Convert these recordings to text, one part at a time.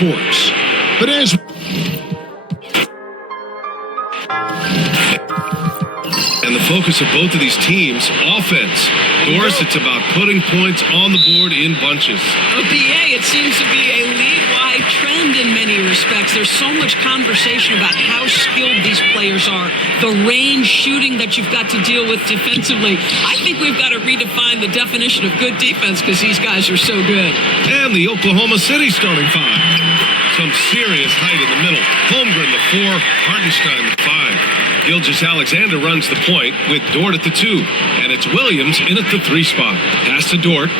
sports. But as and the focus of both of these teams, offense. Doris, it's about putting points on the board in bunches. BA, it seems to be a league-wide trend in many respects. There's so much conversation about how skilled these players are, the range shooting that you've got to deal with defensively. I think we've got to redefine the definition of good defense because these guys are so good. And the Oklahoma City starting five. Some serious height in the middle. Holmgren, the 4. Hartenstein, the 5. Gilgeous-Alexander runs the point with Dort at the 2. And it's Williams in at the 3 spot. Pass to Dort.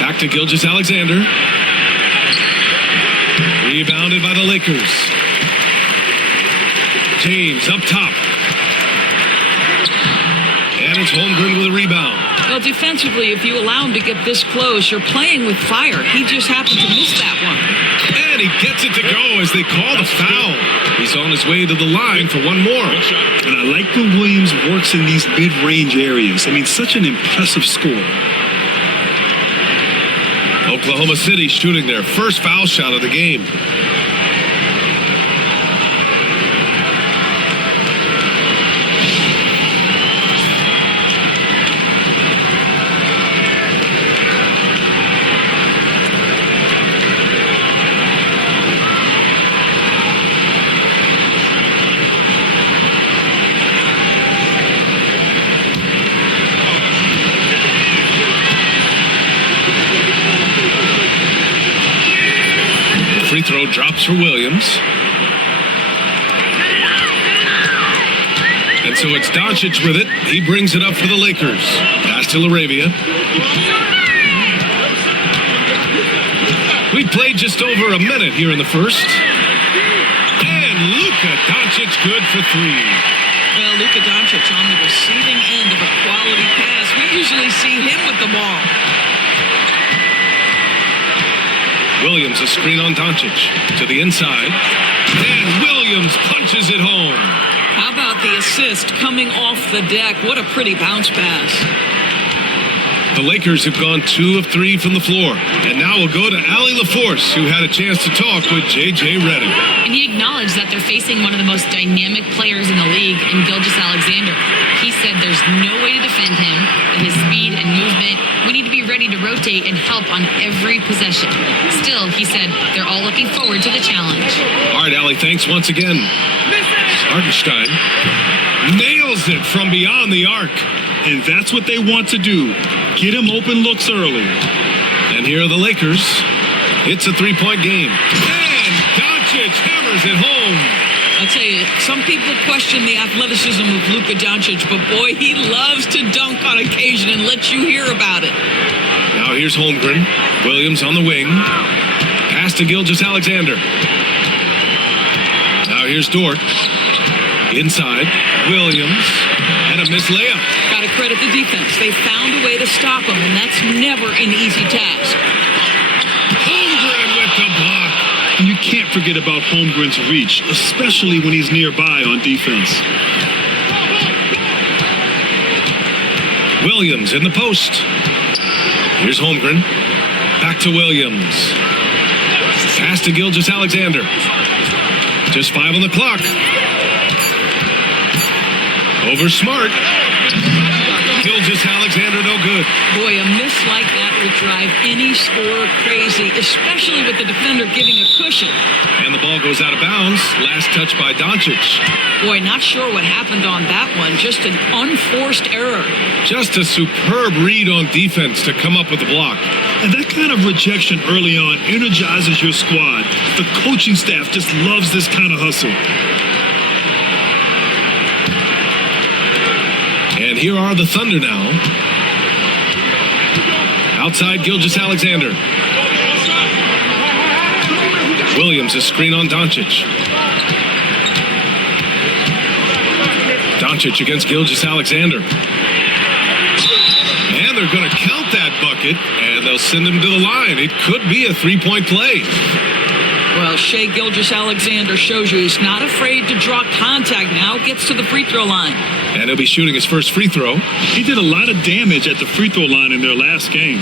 Back to Gilgeous-Alexander. Rebounded by the Lakers. James up top. And it's Holmgren with a rebound. Well, defensively, if you allow him to get this close, you're playing with fire. He just happened to miss that one. And he gets it to go as they call the foul. He's on his way to the line for one more. And I like when Williams works in these mid-range areas. I mean, such an impressive score. Oklahoma City shooting their first foul shot of the game. Free throw drops for Williams. And so it's Doncic with it. He brings it up for the Lakers. Pass to LaRavia. We played just over a minute here in the first. And Luka Doncic good for 3. Well, Luka Doncic on the receiving end of a quality pass. We usually see him with the ball. Williams, a screen on Doncic to the inside. And Williams punches it home. How about the assist coming off the deck? What a pretty bounce pass. The Lakers have gone 2 of 3 from the floor. And now we'll go to Allie LaForce, who had a chance to talk with J.J. Redick. And he acknowledged that they're facing one of the most dynamic players in the league in Gilgeous-Alexander. He said there's no way to defend him, and his speed and movement, we need to be ready to rotate and help on every possession. Still, he said they're all looking forward to the challenge. All right, Allie, thanks once again. Hartenstein nails it from beyond the arc. And that's what they want to do. Get him open looks early. And here are the Lakers. It's a 3-point game. And Doncic hammers it home. I'll tell you, some people question the athleticism of Luka Doncic, but boy, he loves to dunk on occasion and let you hear about it. Now here's Holmgren. Williams on the wing. Pass to Gilgeous-Alexander. Now here's Dort. Inside. Williams. And a missed layup. Got to credit the defense. They found a way to stop him, and that's never an easy task. Holmgren with the block. And you can't forget about Holmgren's reach, especially when he's nearby on defense. Williams in the post. Here's Holmgren. Back to Williams. Pass to Gilgeous-Alexander. Just 5 on the clock. Over Smart. Gilgeous-Alexander no good. Boy, a miss like that would drive any scorer crazy, especially with the defender giving a cushion. And the ball goes out of bounds. Last touch by Doncic. Boy, not sure what happened on that one. Just an unforced error. Just a superb read on defense to come up with the block. And that kind of rejection early on energizes your squad. The coaching staff just loves this kind of hustle. And here are the Thunder now. Outside Gilgeous-Alexander. Williams, a screen on Doncic. Doncic against Gilgeous-Alexander. And they're going to count that bucket, and they'll send him to the line. It could be a 3-point play. Well, Shai Gilgeous-Alexander shows you he's not afraid to draw contact. Now gets to the free throw line. And he'll be shooting his first free throw. He did a lot of damage at the free throw line in their last game.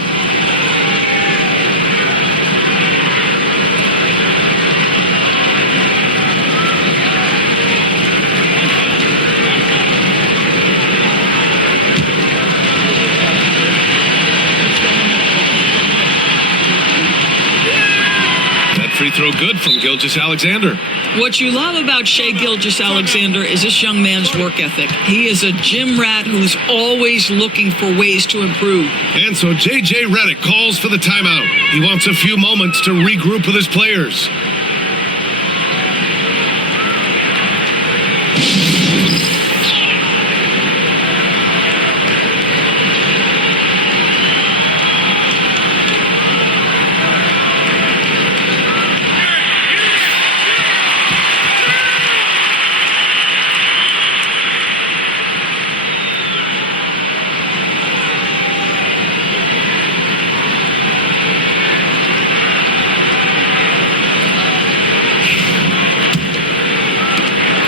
Free throw good from Gilgeous-Alexander. What you love about Shai Gilgeous-Alexander is this young man's work ethic. He is a gym rat who's always looking for ways to improve. And so J.J. Redick calls for the timeout. He wants a few moments to regroup with his players.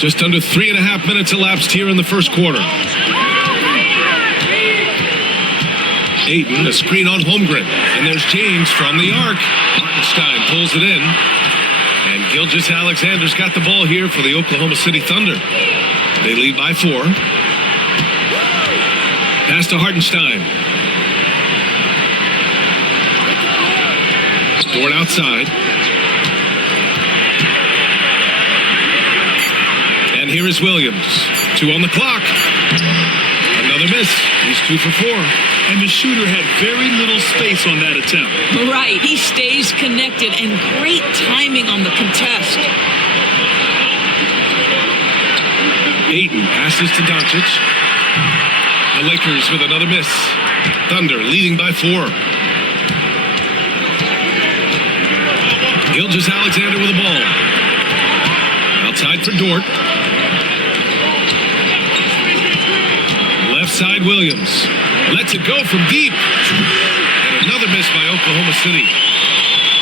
Just under 3.5 minutes elapsed here in the first quarter. Ayton, a screen on Holmgren. And there's James from the arc. Hartenstein pulls it in. And Gilgeous-Alexander's got the ball here for the Oklahoma City Thunder. They lead by 4. Pass to Hartenstein. Dort outside. And here is Williams. 2 on the clock. Another miss. He's 2 for 4. And the shooter had very little space on that attempt. Right. He stays connected and great timing on the contest. Ayton passes to Doncic. The Lakers with another miss. Thunder leading by 4. Gilgeous-Alexander with the ball. Outside for Dort. Left side Williams. Lets it go from deep. And another miss by Oklahoma City.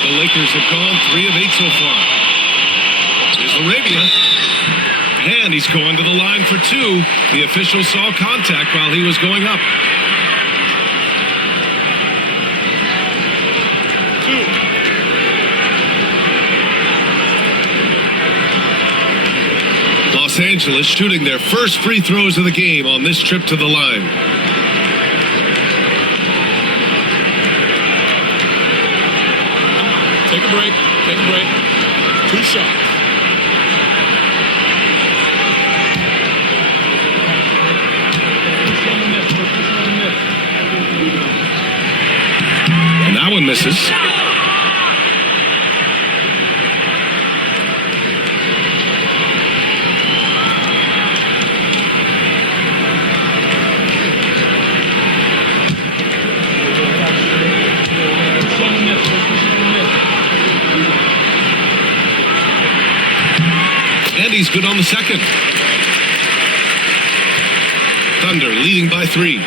The Lakers have gone 3 of 8 so far. Here's Arabia. And he's going to the line for 2. The official saw contact while he was going up. 2. Los Angeles shooting their first free throws of the game on this trip to the line. Take a break. Take a break. 2 shots. And that one misses. And he's good on the second. Thunder leading by 3.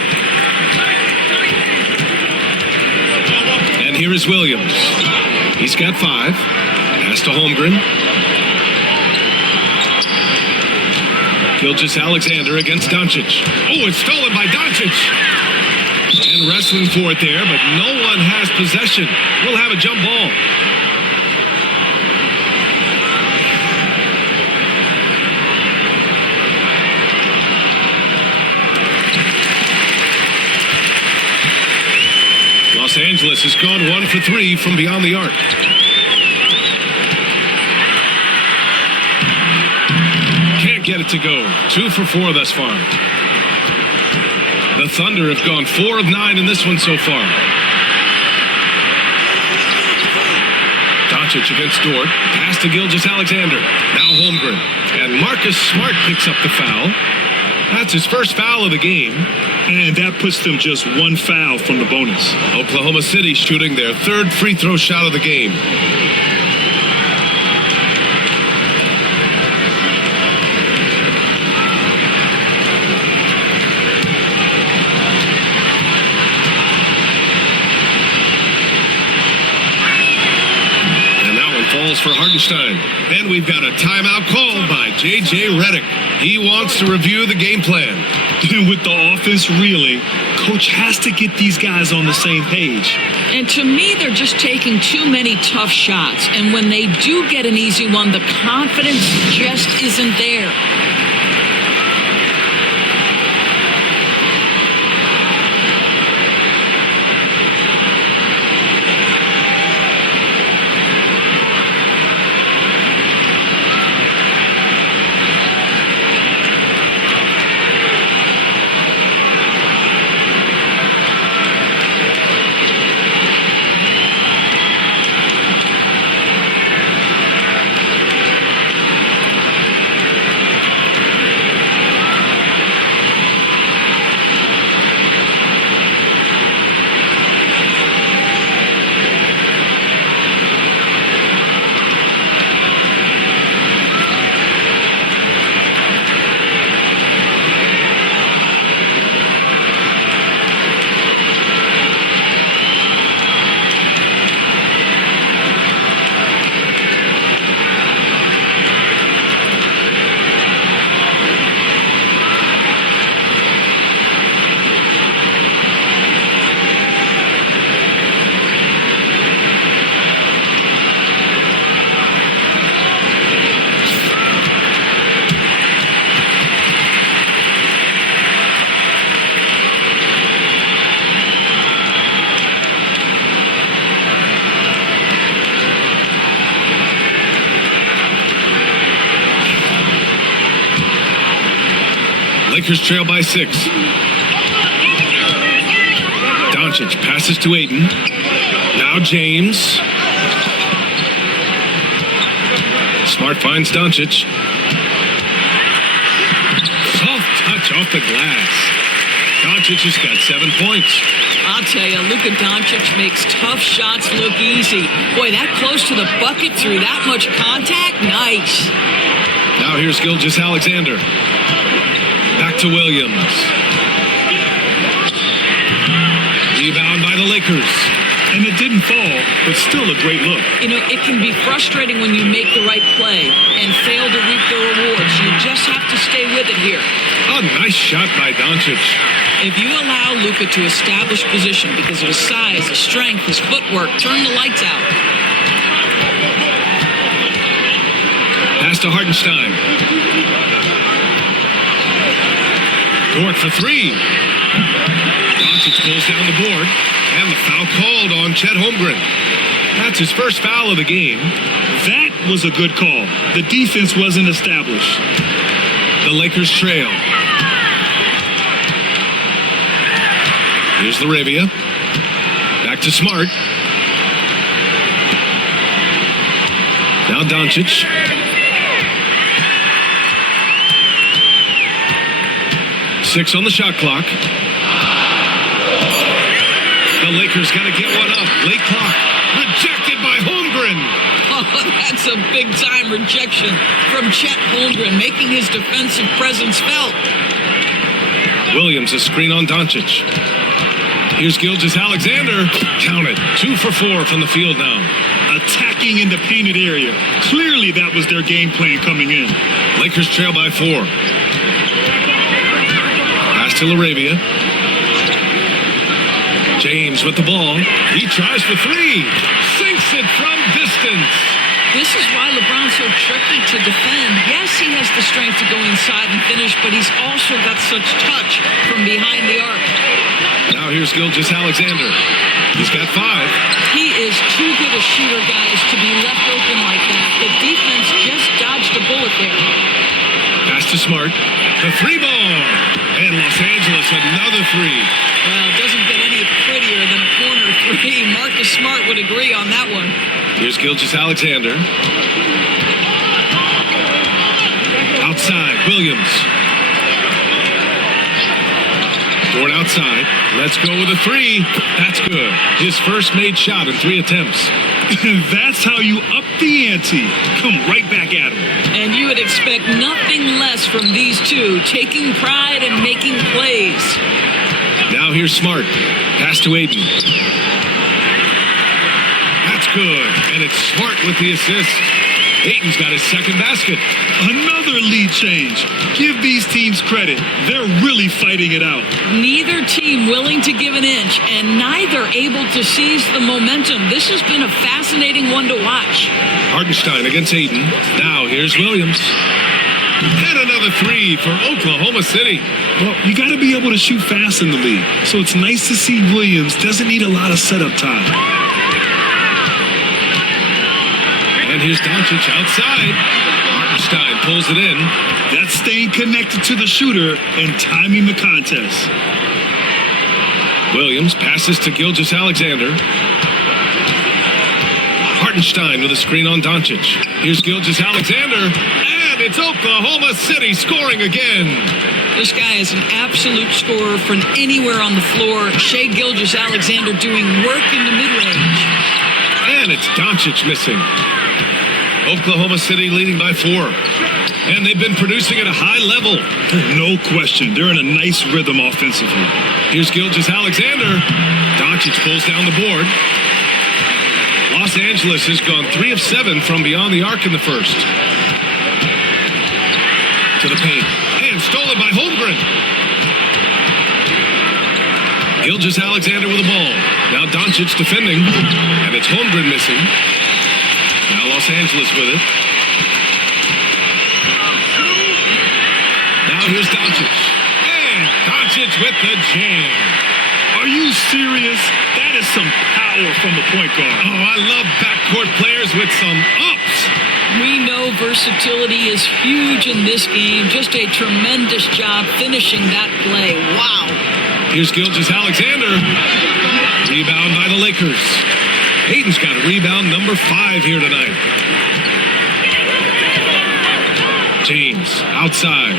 And here is Williams. He's got 5. Pass to Holmgren. Gilgeous-Alexander against Doncic. Oh, it's stolen by Doncic. And wrestling for it there, but no one has possession. We'll have a jump ball. Los Angeles has gone 1 for 3 from beyond the arc. Can't get it to go. 2 for 4 thus far. The Thunder have gone 4 of 9 in this one so far. Doncic against Dort. Pass to Gilgeous-Alexander. Now Holmgren. And Marcus Smart picks up the foul. That's his first foul of the game. And that puts them just 1 foul from the bonus. Oklahoma City shooting their 3rd free throw shot of the game. And that one falls fouls for Hartenstein. And we've got a timeout called by J.J. Redick. He wants to review the game plan. With the offense reeling, coach has to get these guys on the same page. And to me, they're just taking too many tough shots. And when they do get an easy one, the confidence just isn't there. Lakers trail by 6. Doncic passes to Ayton. Now James. Smart finds Doncic. Soft touch off the glass. Doncic has got 7 points. I'll tell you, Luka Doncic makes tough shots look easy. Boy, that close to the bucket through that much contact, nice. Now here's Gilgeous-Alexander. Back to Williams. Rebound by the Lakers. And it didn't fall, but still a great look. You know, it can be frustrating when you make the right play and fail to reap the rewards. You just have to stay with it here. A nice shot by Doncic. If you allow Luka to establish position because of his size, his strength, his footwork, turn the lights out. Pass to Hartenstein. Dort for 3. Doncic pulls down the board. And the foul called on Chet Holmgren. That's his first foul of the game. That was a good call. The defense wasn't established. The Lakers trail. Here's Laravia. Back to Smart. Now Doncic. Six on the shot clock. The Lakers got to get one up. Late clock. Rejected by Holmgren. Oh, that's a big-time rejection from Chet Holmgren, making his defensive presence felt. Williams, a screen on Doncic. Here's Gilgeous-Alexander. Count it. 2 for 4 from the field now. Attacking in the painted area. Clearly that was their game plan coming in. Lakers trail by 4. Pass to Laravia. James with the ball. He tries for 3. Sinks it from distance. This is why LeBron's so tricky to defend. Yes, he has the strength to go inside and finish, but he's also got such touch from behind the arc. Now here's Gilgeous-Alexander. He's got 5. He is too good a shooter, guys, to be left open like that. The defense just dodged a bullet there. Pass to Smart. The 3 ball. And Los Angeles, another 3. Well, it doesn't get any prettier than a corner 3. Marcus Smart would agree on that one. Here's Gilgeous-Alexander. Outside, Williams. Dort outside. Let's go with a 3. That's good. His first made shot in 3 attempts. That's how you up the ante. Come right back at him. And you would expect nothing less from these two, taking pride and making plays. Now here's Smart. Pass to Ayton. That's good. And it's Smart with the assist. Ayton's got his second basket. Another lead change. Give these teams credit. They're really fighting it out. Neither team willing to give an inch, and neither able to seize the momentum. This has been a fascinating one to watch. Hartenstein against Ayton. Now here's Williams. And another three for Oklahoma City. Well, you got to be able to shoot fast in the league. So it's nice to see Williams doesn't need a lot of setup time. And here's Doncic outside. Hartenstein pulls it in. That's staying connected to the shooter and timing the contest. Williams passes to Gilgeous-Alexander. Hartenstein with a screen on Doncic. Here's Gilgeous-Alexander. And it's Oklahoma City scoring again. This guy is an absolute scorer from anywhere on the floor. Shai Gilgeous-Alexander doing work in the mid-range. And it's Doncic missing. Oklahoma City leading by 4. And they've been producing at a high level. No question. They're in a nice rhythm offensively. Here's Gilgeous-Alexander. Doncic pulls down the board. Los Angeles has gone 3 of 7 from beyond the arc in the first. To the paint. And stolen by Holmgren. Gilgeous-Alexander with the ball. Now Doncic defending. And it's Holmgren missing. Now Los Angeles with it. Now here's Doncic. And Doncic with the jam. Are you serious? That is some power from the point guard. Oh, I love backcourt players with some ups. We know versatility is huge in this game. Just a tremendous job finishing that play. Wow. Here's Gilgeous-Alexander. Rebound by the Lakers. Ayton's got a rebound number 5 here tonight. James outside.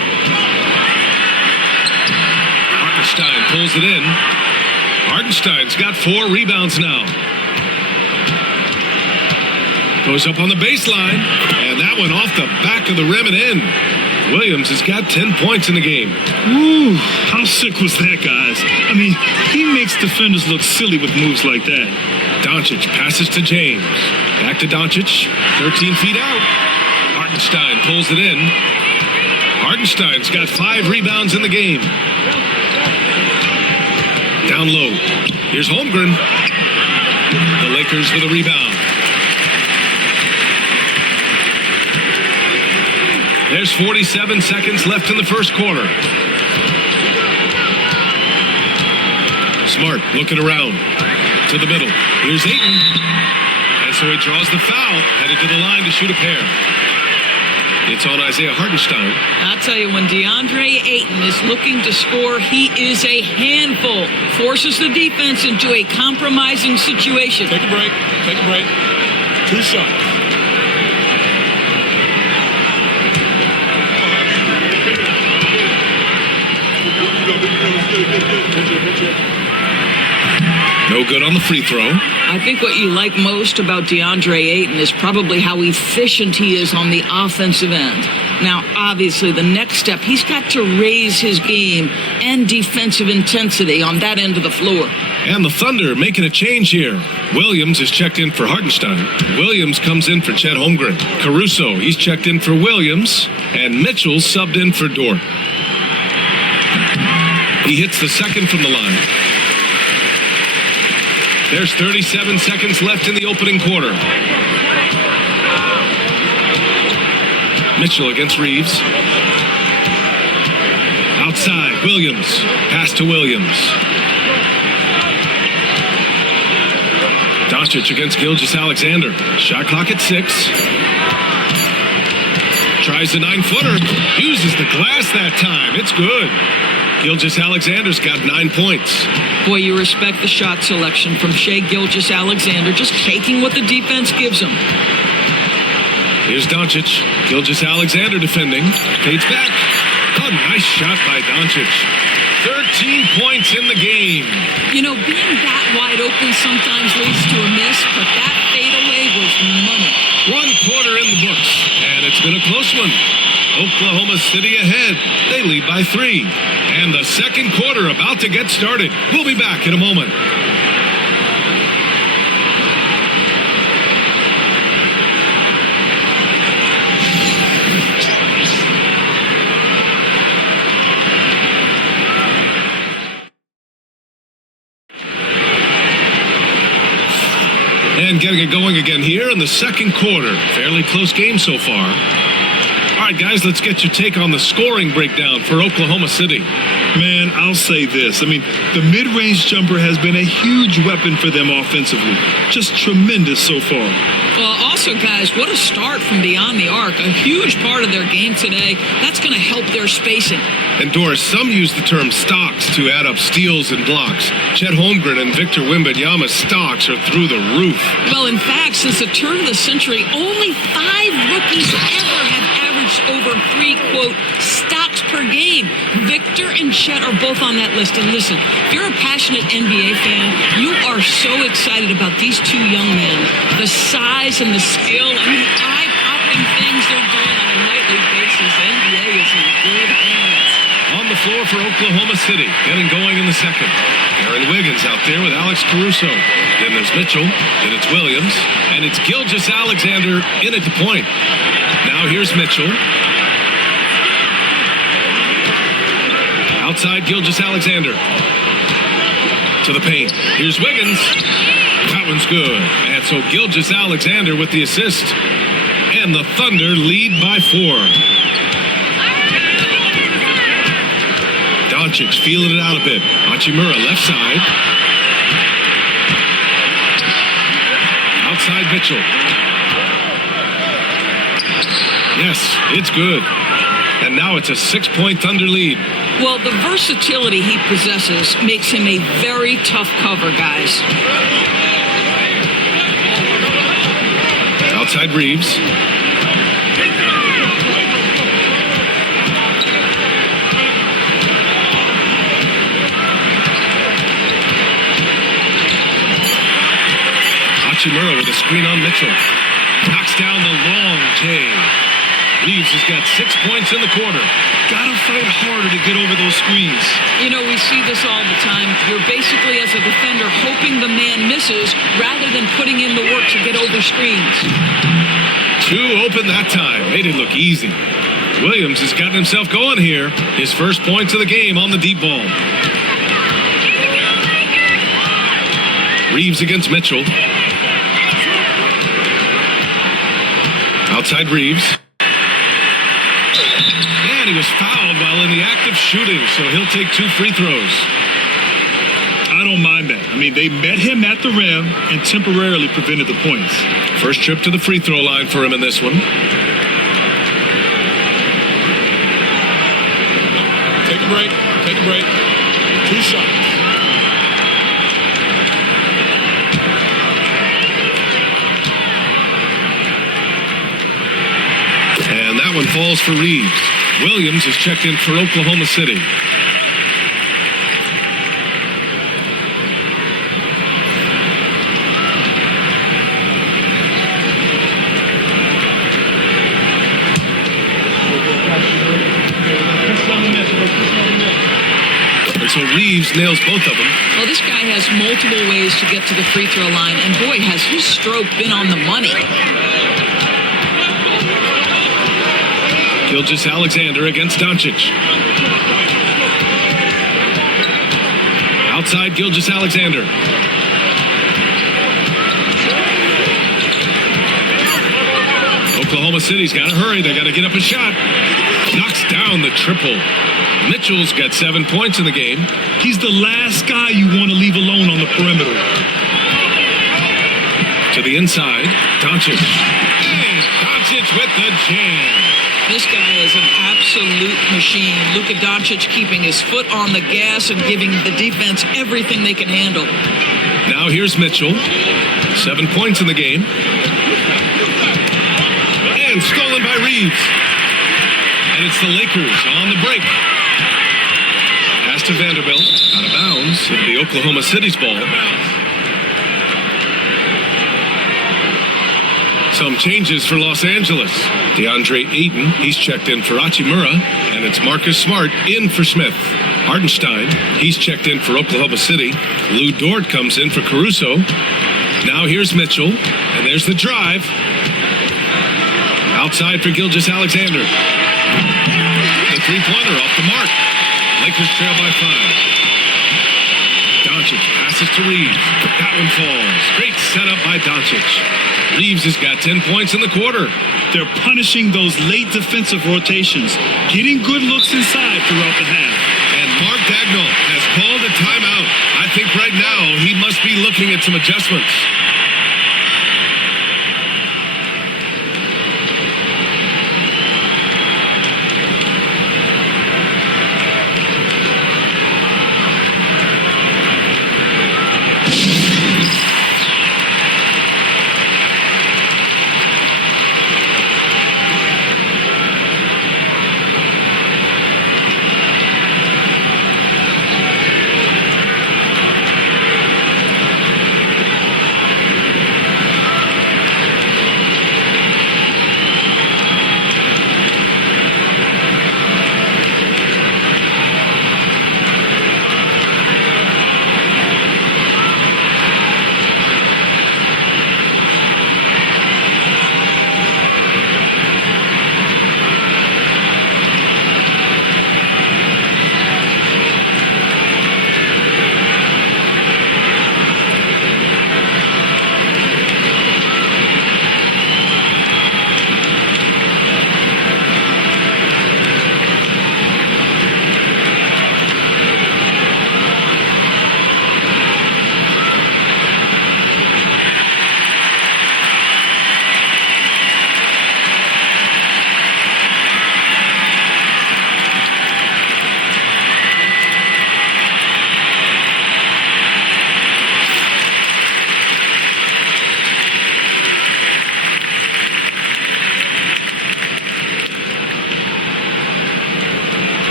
Hartenstein pulls it in. Hartenstein's got 4 rebounds now. Goes up on the baseline. And that went off the back of the rim and in. Williams has got 10 points in the game. Ooh, how sick was that, guys? I mean, he makes defenders look silly with moves like that. Doncic passes to James. Back to Doncic. 13 feet out. Hartenstein pulls it in. Hartenstein's got 5 rebounds in the game. Down low. Here's Holmgren. The Lakers with a rebound. There's 47 seconds left in the first quarter. Smart looking around. To the middle. Here's Ayton. And so he draws the foul. Headed to the line to shoot a pair. It's on Isaiah Hartenstein. I'll tell you, when DeAndre Ayton is looking to score, he is a handful. Forces the defense into a compromising situation. Take a break. Take a break. 2 shots. No good on the free throw. I think what you like most about DeAndre Ayton is probably how efficient he is on the offensive end. Now, obviously, the next step, he's got to raise his game and defensive intensity on that end of the floor. And the Thunder making a change here. Williams is checked in for Hartenstein. Williams comes in for Chet Holmgren. Caruso, he's checked in for Williams. And Mitchell subbed in for Dort. He hits the second from the line. There's 37 seconds left in the opening quarter. Mitchell against Reeves. Outside, Williams. Pass to Williams. Doncic against Gilgeous-Alexander. Shot clock at 6. Tries the 9-footer. Uses the glass that time. It's good. Gilgeous-Alexander's got 9 points. Boy, you respect the shot selection from Shai Gilgeous-Alexander, just taking what the defense gives him. Here's Doncic. Gilgeous-Alexander defending. Fades back. Oh, nice shot by Doncic. 13 points in the game. You know, being that wide open sometimes leads to a miss, but that fadeaway was money. 1 quarter in the books, and it's been a close one. Oklahoma City ahead. They lead by 3. And the second quarter about to get started. We'll be back in a moment. And getting it going again here in the second quarter. Fairly close game so far. All right, guys, let's get your take on the scoring breakdown for Oklahoma City. Man, I'll say this. I mean, the mid-range jumper has been a huge weapon for them offensively. Just tremendous so far. Well, also, guys, what a start from beyond the arc. A huge part of their game today. That's going to help their spacing. And Doris, some use the term stocks to add up steals and blocks. Chet Holmgren and Victor Wembanyama's stocks are through the roof. Well, in fact, since the turn of the century, only 5 rookies ever have averaged over 3, quote, stocks per game. Victor and Chet are both on that list. And listen, if you're a passionate NBA fan, you are so excited about these two young men. The size and the skill and the eye-popping things they're doing on a nightly basis. NBA is in good hands. On the floor for Oklahoma City, getting going in the second. Aaron Wiggins out there with Alex Caruso. Then there's Mitchell, then it's Williams, and it's Gilgeous-Alexander in at the point. Now here's Mitchell. Outside Gilgeous-Alexander. To the paint. Here's Wiggins. That one's good. And so Gilgeous-Alexander with the assist. And the Thunder lead by 4. Doncic feeling it out a bit. Hachimura left side. Outside Mitchell. Yes, it's good. And now it's a 6-point Thunder lead. Well, the versatility he possesses makes him a very tough cover, guys. Outside Reeves. Hachimura with a screen on Mitchell. Knocks down the long J. Reeves has got 6 points in the quarter. Gotta fight harder to get over those screens. You know, we see this all the time. You're basically, as a defender, hoping the man misses rather than putting in the work to get over screens. 2 open that time. Made it look easy. Williams has gotten himself going here. His first points of the game on the deep ball. Reeves against Mitchell. Outside Reeves. And he was fouled while in the act of shooting, so he'll take 2 free throws. I don't mind that. I mean, they met him at the rim and temporarily prevented the points. First trip to the free throw line for him in this one. Take a break. Take a break. 2 shots. And that one falls for Reeves. Williams is checked in for Oklahoma City. And so Reeves nails both of them. Well, this guy has multiple ways to get to the free throw line, and boy, has his stroke been on the money. Gilgeous-Alexander against Doncic. Outside Gilgeous-Alexander. Oklahoma City's got to hurry. They got to get up a shot. Knocks down the triple. Mitchell's got 7 points in the game. He's the last guy you want to leave alone on the perimeter. To the inside, Doncic. And Doncic with the jam. This guy is an absolute machine. Luka Doncic keeping his foot on the gas and giving the defense everything they can handle. Now here's Mitchell. 7 points in the game. And stolen by Reeves. And it's the Lakers on the break. Pass to Vanderbilt. Out of bounds. It'll be Oklahoma City's ball. Some changes for Los Angeles. DeAndre Ayton, he's checked in for Hachimura, and it's Marcus Smart in for Smith. Hardenstein, he's checked in for Oklahoma City. Lou Dort comes in for Caruso. Now here's Mitchell, and there's the drive. Outside for Gilgeous-Alexander. The three-pointer off the mark. Lakers trail by 5. Doncic passes to Reeves. That one falls. Great setup by Doncic. Reeves has got 10 points in the quarter. They're punishing those late defensive rotations, getting good looks inside throughout the half. And Mark Dagnall has called a timeout. I think right now he must be looking at some adjustments.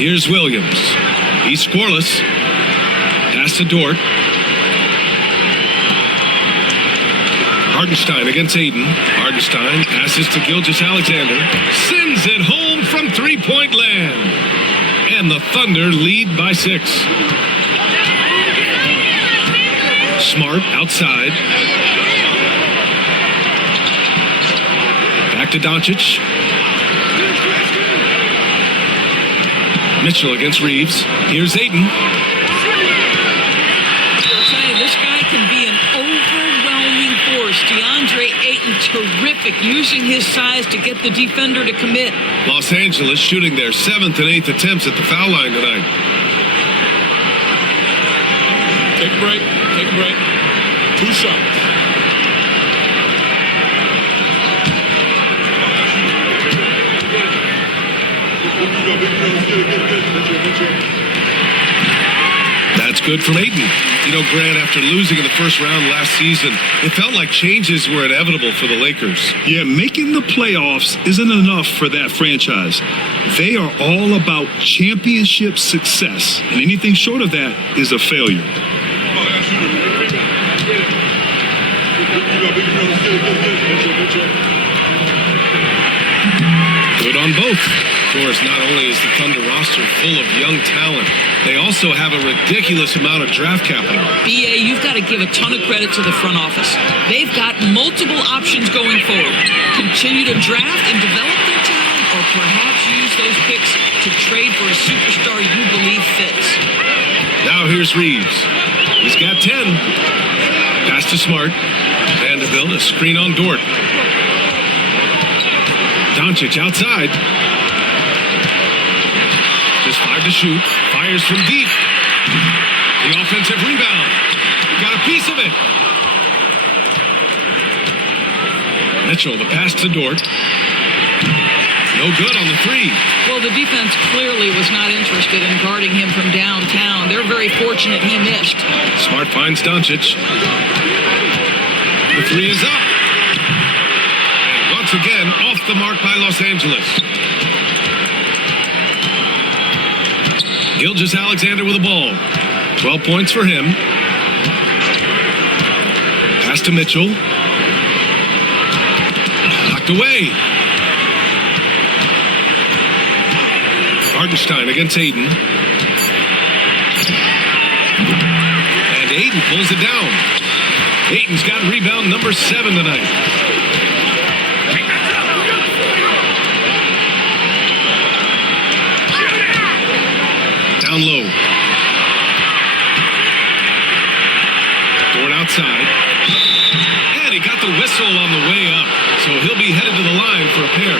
Here's Williams. He's scoreless. Pass to Dort. Hartenstein against Aiden. Hartenstein passes to Gilgeous-Alexander. Sends it home from three-point land. And the Thunder lead by 6. Smart outside. Back to Doncic. Mitchell against Reeves. Here's Aiden. I'll tell you, this guy can be an overwhelming force. DeAndre Ayton, terrific, using his size to get the defender to commit. Los Angeles shooting their 7th and 8th attempts at the foul line tonight. Take a break. Take a break. 2 shots. That's good from Ayton. You know, Grant, after losing in the first round last season, it felt like changes were inevitable for the Lakers. Yeah, making the playoffs isn't enough for that franchise. They are all about championship success, and anything short of that is a failure. Good on both. Of course, not only is the Thunder roster full of young talent, they also have a ridiculous amount of draft capital. BA, you've got to give a ton of credit to the front office. They've got multiple options going forward. Continue to draft and develop their talent, or perhaps use those picks to trade for a superstar you believe fits. Now here's Reeves. He's got 10. Pass to Smart. Vanderbilt, a screen on Dort. Doncic outside. Just 5 to shoot. Fires from deep. The offensive rebound. Got a piece of it. Mitchell, the pass to Dort. No good on the 3. Well, the defense clearly was not interested in guarding him from downtown. They're very fortunate he missed. Smart finds Doncic. The 3 is up. And once again, off the mark by Los Angeles. Gilgeous-Alexander with the ball. 12 points for him. Pass to Mitchell. Knocked away. Hartenstein against Aiden. Ayton pulls it down. Ayton's got rebound number 7 tonight. Down low. Dort outside. And he got the whistle on the way up. So he'll be headed to the line for a pair.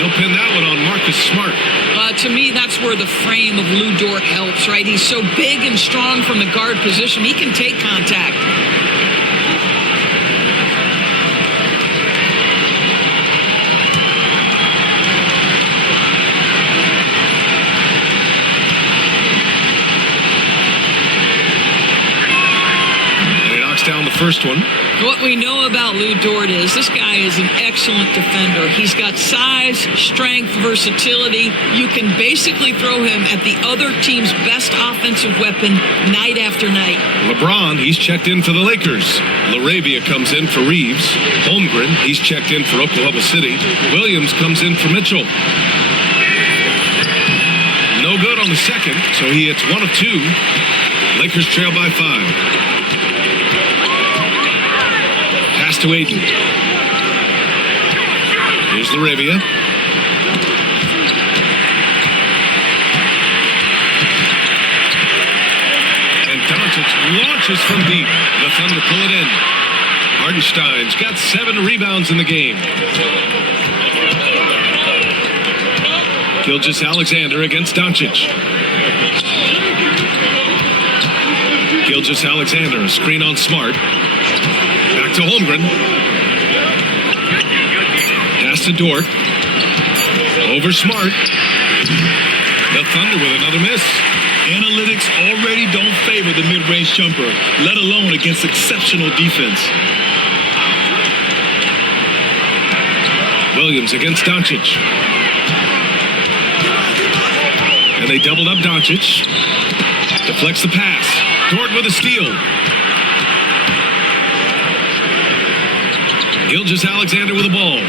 He'll pin that one on Marcus Smart. To me, that's where the frame of Lou Dort helps, right? He's so big and strong from the guard position. He can take contact. Down the first one. What we know about Lou Dort is this guy is an excellent defender. He's got size, strength, versatility. You can basically throw him at the other team's best offensive weapon night after night. LeBron, he's checked in for the Lakers. LaRavia comes in for Reeves. Holmgren, he's checked in for Oklahoma City. Williams comes in for Mitchell. No good on the second, so he hits 1 of 2. Lakers trail by 5. Pass to Ayton. Here's LaRavia. And Doncic launches from deep. The Thunder pull it in. Hardenstein's got 7 rebounds in the game. Gilgeous-Alexander against Doncic. Gilgeous-Alexander, a screen on Smart. Back to Holmgren. Pass to Dort. Over Smart. The Thunder with another miss. Analytics already don't favor the mid-range jumper, let alone against exceptional defense. Williams against Doncic. And they doubled up Doncic. Deflects the pass. Dort with a steal. Gilgeous-Alexander with the ball.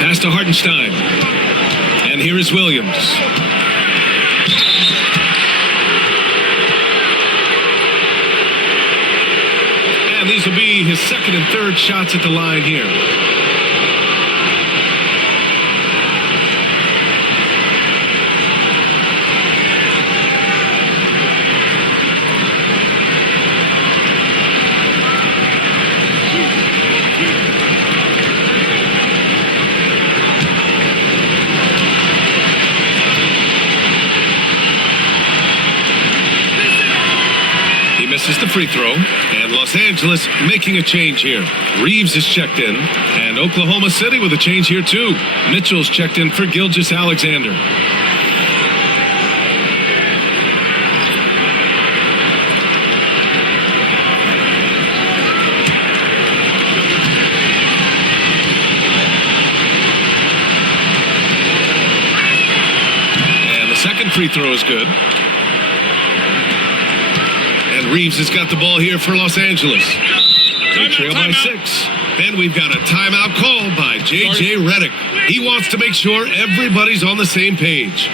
Pass to Hardenstein. And here is Williams. And these will be his second and third shots at the line here. Misses the free throw, and Los Angeles making a change here. Reeves is checked in, and Oklahoma City with a change here too. Mitchell's checked in for Gilgeous-Alexander. And the second free throw is good. Reeves has got the ball here for Los Angeles. They trail by 6. Then we've got a timeout call by J.J. Redick. He wants to make sure everybody's on the same page.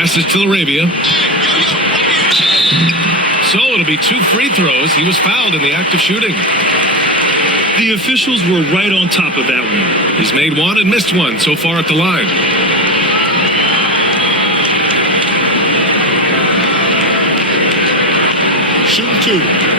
Passes to Arabia. So it'll be 2 free throws. He was fouled in the act of shooting. The officials were right on top of that one. He's made 1 and missed 1 so far at the line. Shooting 2.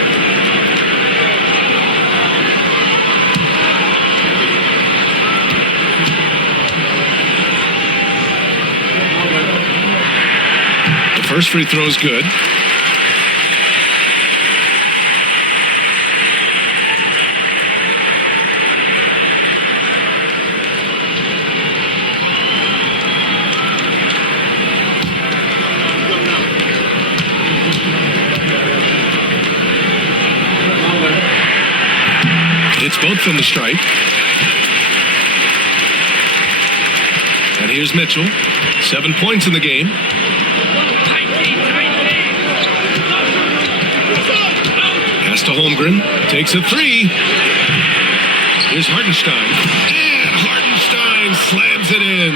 The first free throw is good. It's both from the stripe. And here's Mitchell. 7 points in the game. Pass to Holmgren. Takes a 3. Here's Hartenstein. And Hartenstein slams it in.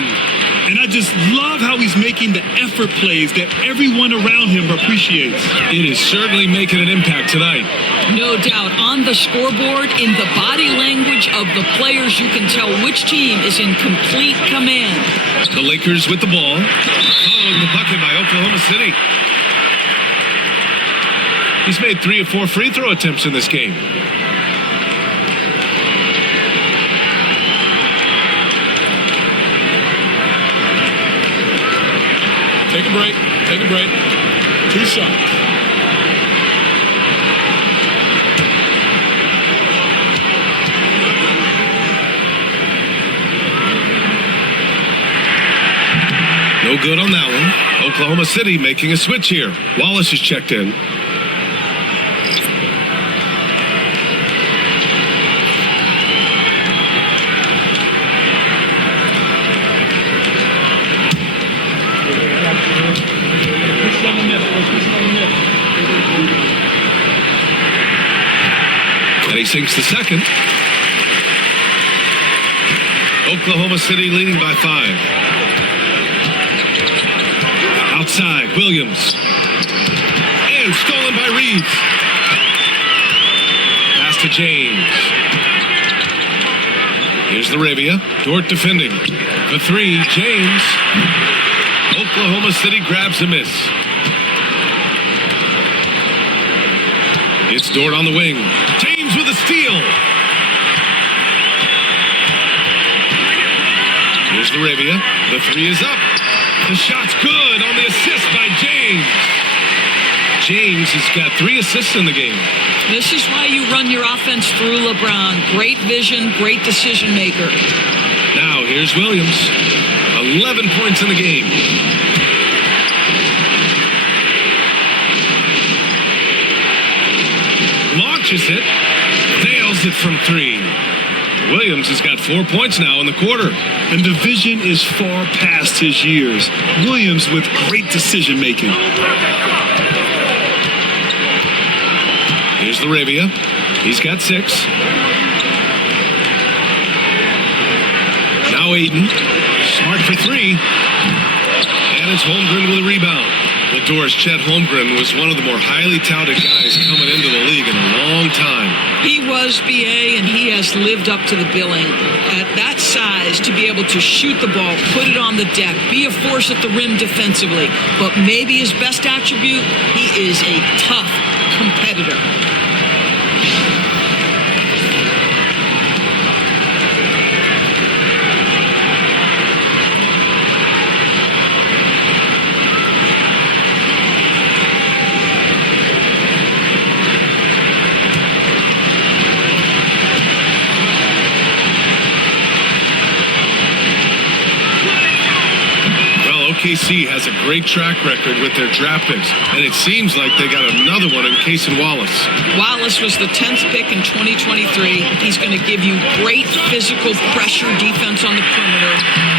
And I just love how he's making the effort plays that everyone around him appreciates. It is certainly making an impact tonight. No doubt. On the scoreboard, in the body language of the players, you can tell which team is in complete command. The Lakers with the ball. Following the bucket by Oklahoma City. He's made 3 or 4 free throw attempts in this game. Take a break. Take a break. 2 shots. No good on that one. Oklahoma City making a switch here. Wallace is checked in. And he sinks the second. Oklahoma City leading by 5. Outside, Williams. And stolen by Reeves. Pass to James. Here's the Arabia. Dort defending. The 3, James. Oklahoma City grabs a miss. It's Dort on the wing. James with a steal. Here's the Arabia. The 3 is up. The shot's good on the assist by James. James has got 3 assists in the game. This is why you run your offense through LeBron. Great vision, great decision maker. Now here's Williams. 11 points in the game. Launches it. Nails it from 3. Williams has got 4 points now in the quarter. And the vision is far past his years. Williams with great decision making. Here's the Arabia. He's got 6. Now Aiden. Smart for 3. And it's Holmgren with a rebound. Well, Doris, Chet Holmgren was one of the more highly touted guys coming into the league in a long time. He was, BA, and he has lived up to the billing. At that size, to be able to shoot the ball, put it on the deck, be a force at the rim defensively. But maybe his best attribute, he is a tough competitor. OKC has a great track record with their draft picks, and it seems like they got another one in Cason Wallace. Wallace was the 10th pick in 2023. He's going to give you great physical pressure defense on the perimeter,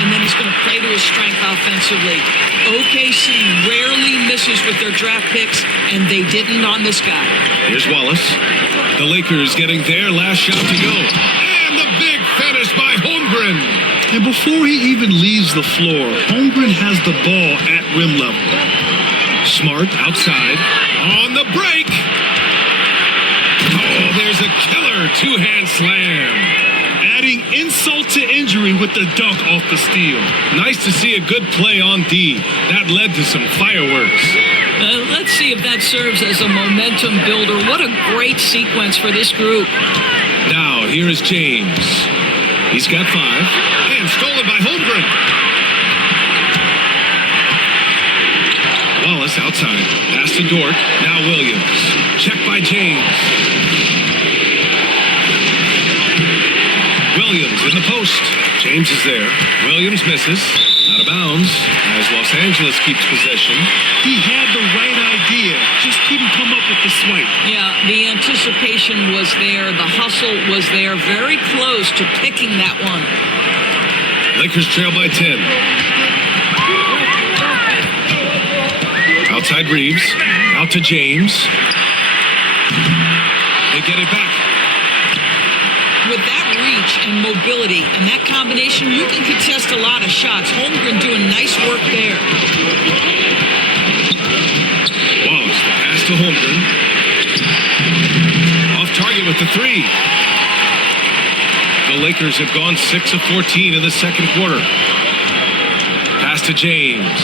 and then he's going to play to his strength offensively. OKC rarely misses with their draft picks, and they didn't on this guy. Here's Wallace. The Lakers getting their last shot to go. And the big finish by Holmgren. And before he even leaves the floor, Holmgren has the ball at rim level. Smart outside on the break. Oh, there's a killer two-hand slam. Adding insult to injury with the dunk off the steal. Nice to see a good play on D. That led to some fireworks. Let's see if that serves as a momentum builder. What a great sequence for this group. Now, here is James. He's got 5. And stolen by Holmgren. Wallace outside. Pass to Dort. Now Williams. Check by James. Williams in the post. James is there. Williams misses. Out of bounds as Los Angeles keeps possession. He had the right idea, just couldn't come up with the swipe. Yeah, the anticipation was there. The hustle was there. Very close to picking that one. Lakers trail by 10. Outside Reeves. Out to James. They get it back. With that reach and mobility and that combination, you can contest a lot of shots. Holmgren doing nice work there. Wallace, the pass to Holmgren. Off target with the 3. The Lakers have gone 6 of 14 in the second quarter. Pass to James.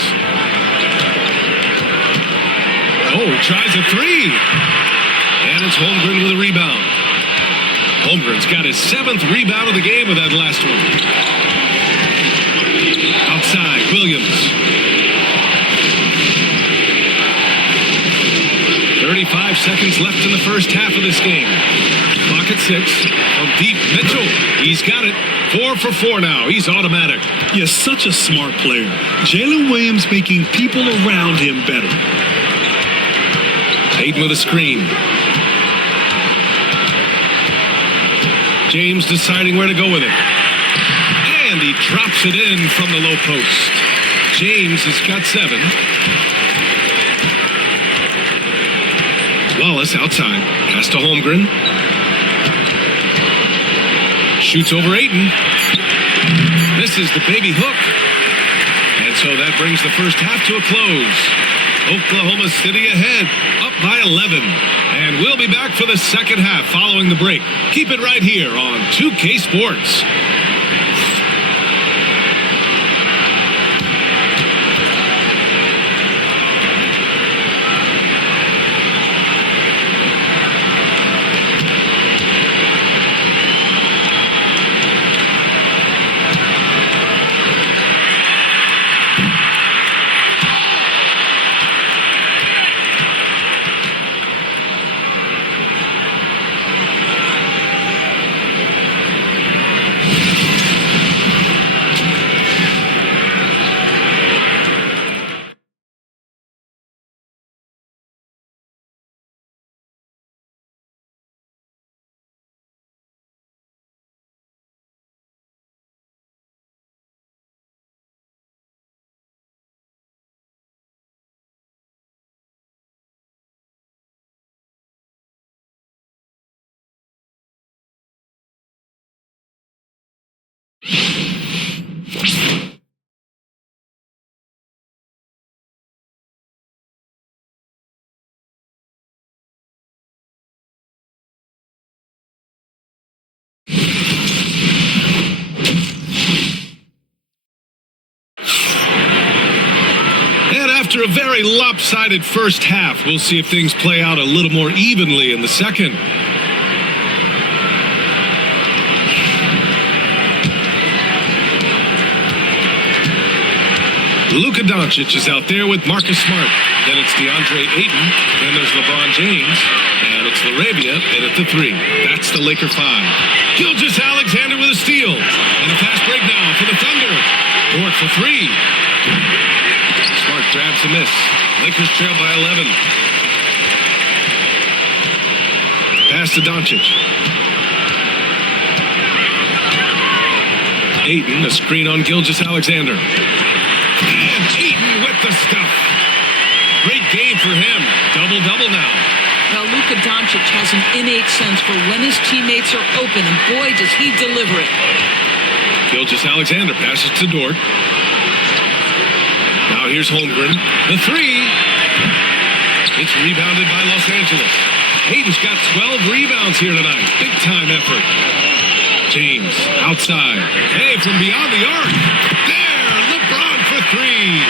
Oh, he tries a 3. And it's Holmgren with a rebound. Holmgren's got his 7th rebound of the game with that last one. Outside, Williams. 35 seconds left in the first half of this game. Clock at 6. From deep, Mitchell. He's got it. 4 for 4 now. He's automatic. Yes, such a smart player. Jalen Williams making people around him better. Hayden with a screen. James deciding where to go with it. And he drops it in from the low post. James has got 7. Wallace outside. Pass to Holmgren. Shoots over Ayton. Misses the baby hook. And so that brings the first half to a close. Oklahoma City ahead, up by 11. And we'll be back for the second half following the break. Keep it right here on 2K Sports. After a very lopsided first half, we'll see if things play out a little more evenly in the second. Luka Doncic is out there with Marcus Smart. Then it's DeAndre Ayton. Then there's LeBron James. And it's LaRavia in at the 3. That's the Laker 5. Gilgeous-Alexander with a steal. And a fast break now for the Thunder. Dort for 3. Smart grabs a miss. Lakers trail by 11. Pass to Doncic. Ayton, a screen on Gilgeous-Alexander. And Ayton with the stuff. Great game for him. Double-double now. Well, Luka Doncic has an innate sense for when his teammates are open, and boy, does he deliver it. Gilgeous-Alexander passes to Dort. Now here's Holmgren. The three. It's rebounded by Los Angeles. Hayden's got 12 rebounds here tonight. Big time effort. James outside. Hey, from beyond the arc. There, LeBron for three.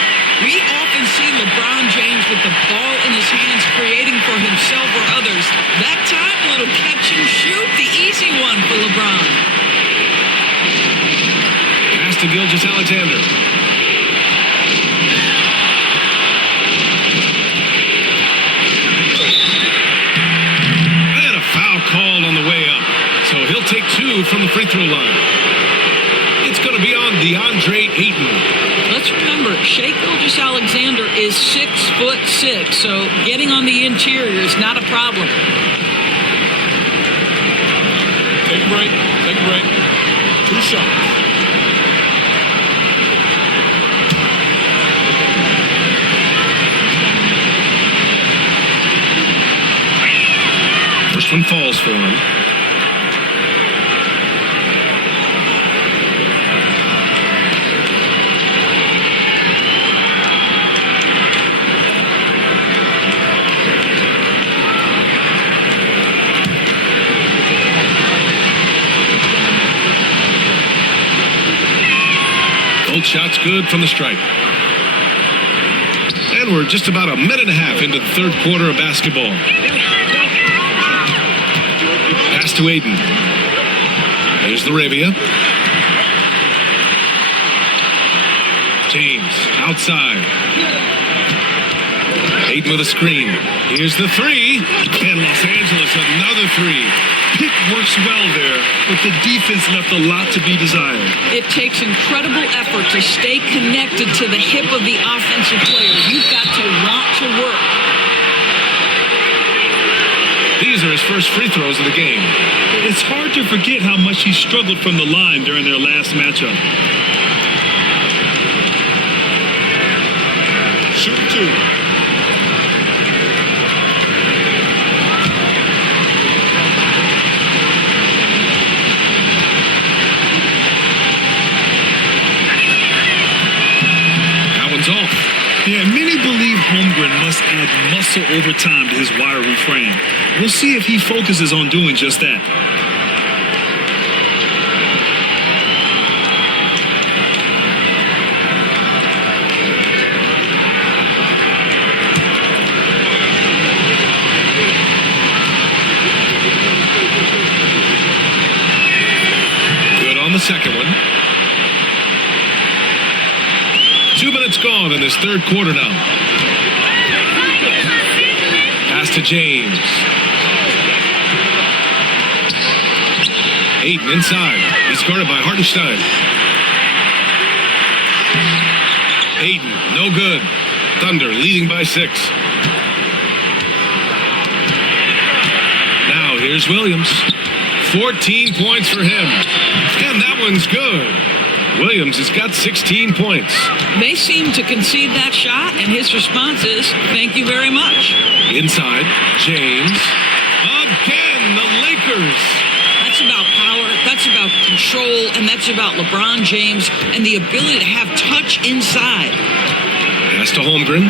We often see LeBron James with the ball in his hands, creating for himself or others. That time, a little catch and shoot, the easy one for LeBron. Pass to Gilgeous-Alexander. And a foul called on the way up. So he'll take two from the free throw line. It's going to be on DeAndre Ayton. Let's remember, Shai Gilgeous-Alexander is 6'6", so getting on the interior is not a problem. Take a break. Take a break. 2 shots. First one falls for him. Both shots good from the stripe. And we're just about a minute and a half into the third quarter of basketball. Pass to Ayton. There's the Arabia. James outside. Ayton with a screen. Here's the three. And Los Angeles another three. Pick works well there, but the defense left a lot to be desired. It takes incredible effort to stay connected to the hip of the offensive player. You've got to want to work. These are his first free throws of the game. It's hard to forget how much he struggled from the line during their last matchup. Shoot 2. Off. Yeah, many believe Holmgren must add muscle over time to his wiry frame. We'll see if he focuses on doing just that. Good on the second one. 2 minutes gone in this third quarter now. Pass to James. Ayton inside. He's guarded by Hartenstein. Ayton, no good. Thunder leading by 6. Now here's Williams. 14 points for him. And that one's good. Williams has got 16 points. They seem to concede that shot, and his response is, thank you very much. Inside, James. Again, the Lakers. That's about power, that's about control, and that's about LeBron James and the ability to have touch inside. Pass to Holmgren.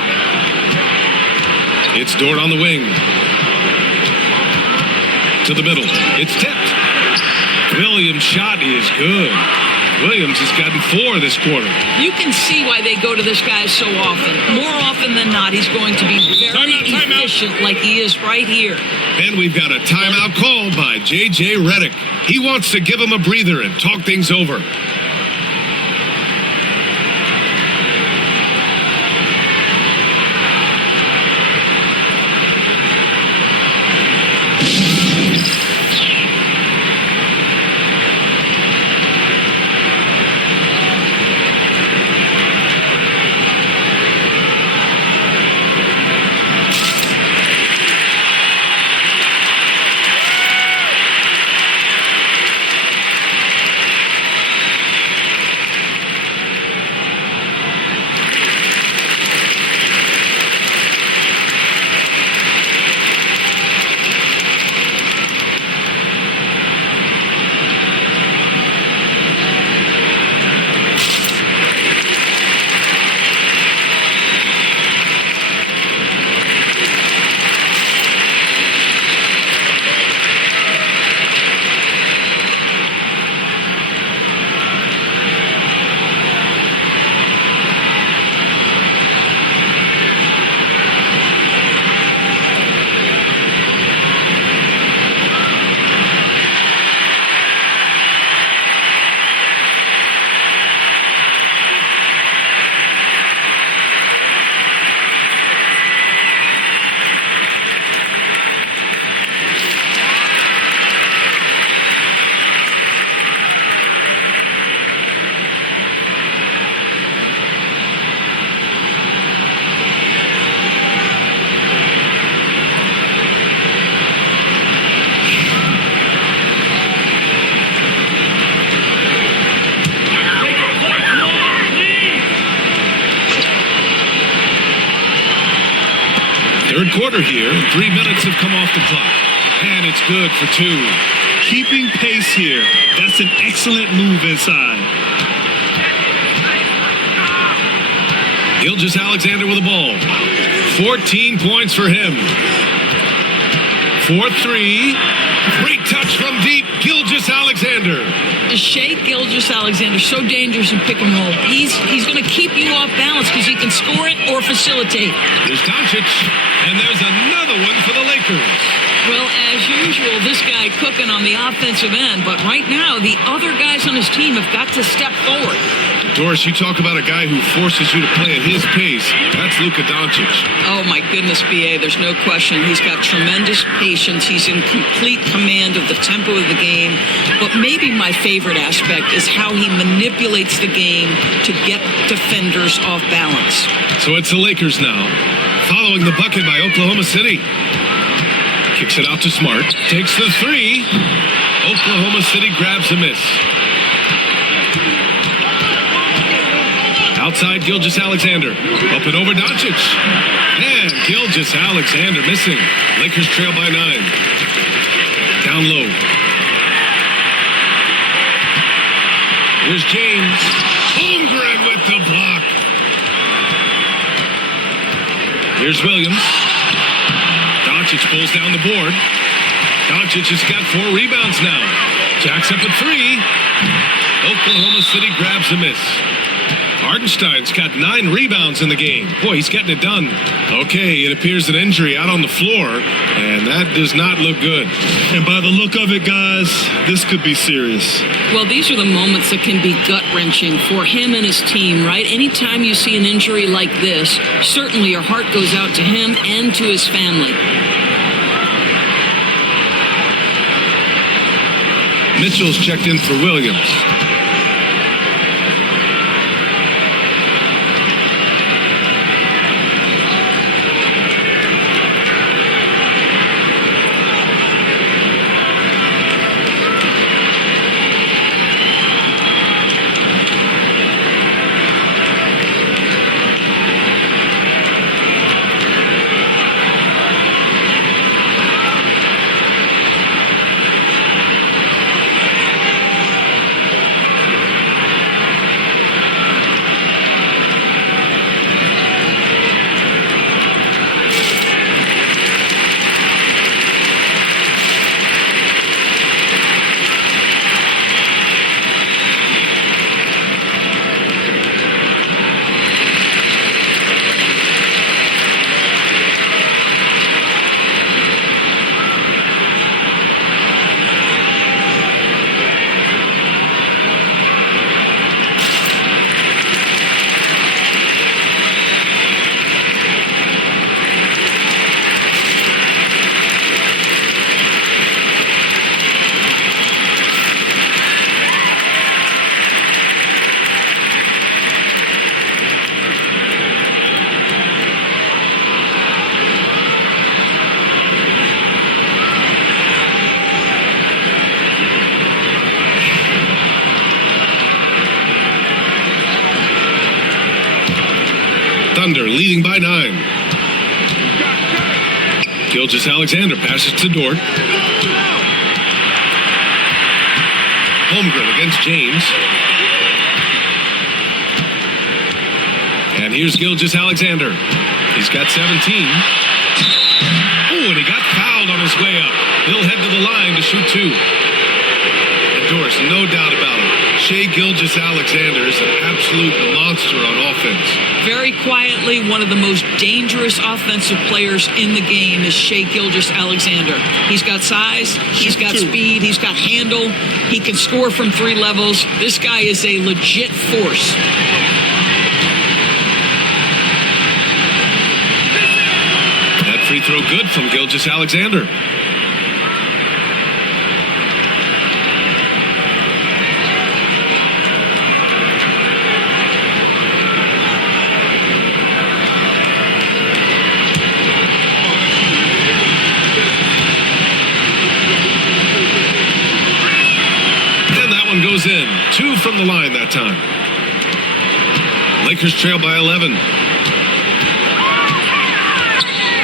It's Dort on the wing. To the middle. It's tipped. Williams' shot is good. Williams has gotten 4 this quarter. You can see why they go to this guy so often. More often than not, he's going to be very efficient like he is right here. And we've got a timeout called by J.J. Redick. He wants to give him a breather and talk things over. Third quarter here. 3 minutes have come off the clock. And it's good for 2. Keeping pace here. That's an excellent move inside. Gilgeous-Alexander with the ball. 14 points for him. 4-3. Great touch from deep. Gilgeous-Alexander. Shea Gilgeous-Alexander, so dangerous in pick and roll. He's going to keep you off balance because he can score it or facilitate. There's Doncic, and there's another one for the Lakers. Well, as usual, this guy cooking on the offensive end, but right now, the other guys on his team have got to step forward. Doris, you talk about a guy who forces you to play at his pace. That's Luka Doncic. Oh, my goodness, B.A., there's no question. He's got tremendous patience. He's in complete command of the tempo of the game. But maybe my favorite aspect is how he manipulates the game to get defenders off balance. So it's the Lakers now, following the bucket by Oklahoma City. Kicks it out to Smart. Takes the 3. Oklahoma City grabs a miss. Outside Gilgeous-Alexander. Up and over Doncic. And Gilgeous-Alexander missing. Lakers trail by 9. Down low. Here's James. Holmgren with the block. Here's Williams. Doncic pulls down the board. Doncic has got 4 rebounds now. Jacks up at 3. Oklahoma City grabs a miss. Hardenstein's got 9 rebounds in the game. Boy, he's getting it done. Okay, it appears an injury out on the floor, and that does not look good. And by the look of it, guys, this could be serious. Well, these are the moments that can be gut-wrenching for him and his team, right? Anytime you see an injury like this, certainly your heart goes out to him and to his family. Mitchell's checked in for Williams. Thunder leading by 9. Gilgeous-Alexander passes to Dort. Holmgren against James. And here's Gilgeous-Alexander. He's got 17. Oh, and he got fouled on his way up. He'll head to the line to shoot 2. And Doris, no doubt about it, Shea Gilgeous-Alexander is an absolute monster on offense. Very quietly, one of the most dangerous offensive players in the game is Shea Gilgeous-Alexander. He's got size, he's got speed, he's got handle, he can score from 3 levels. This guy is a legit force. That free throw good from Gilgeous-Alexander. Goes in. 2 from the line that time. Lakers trail by 11.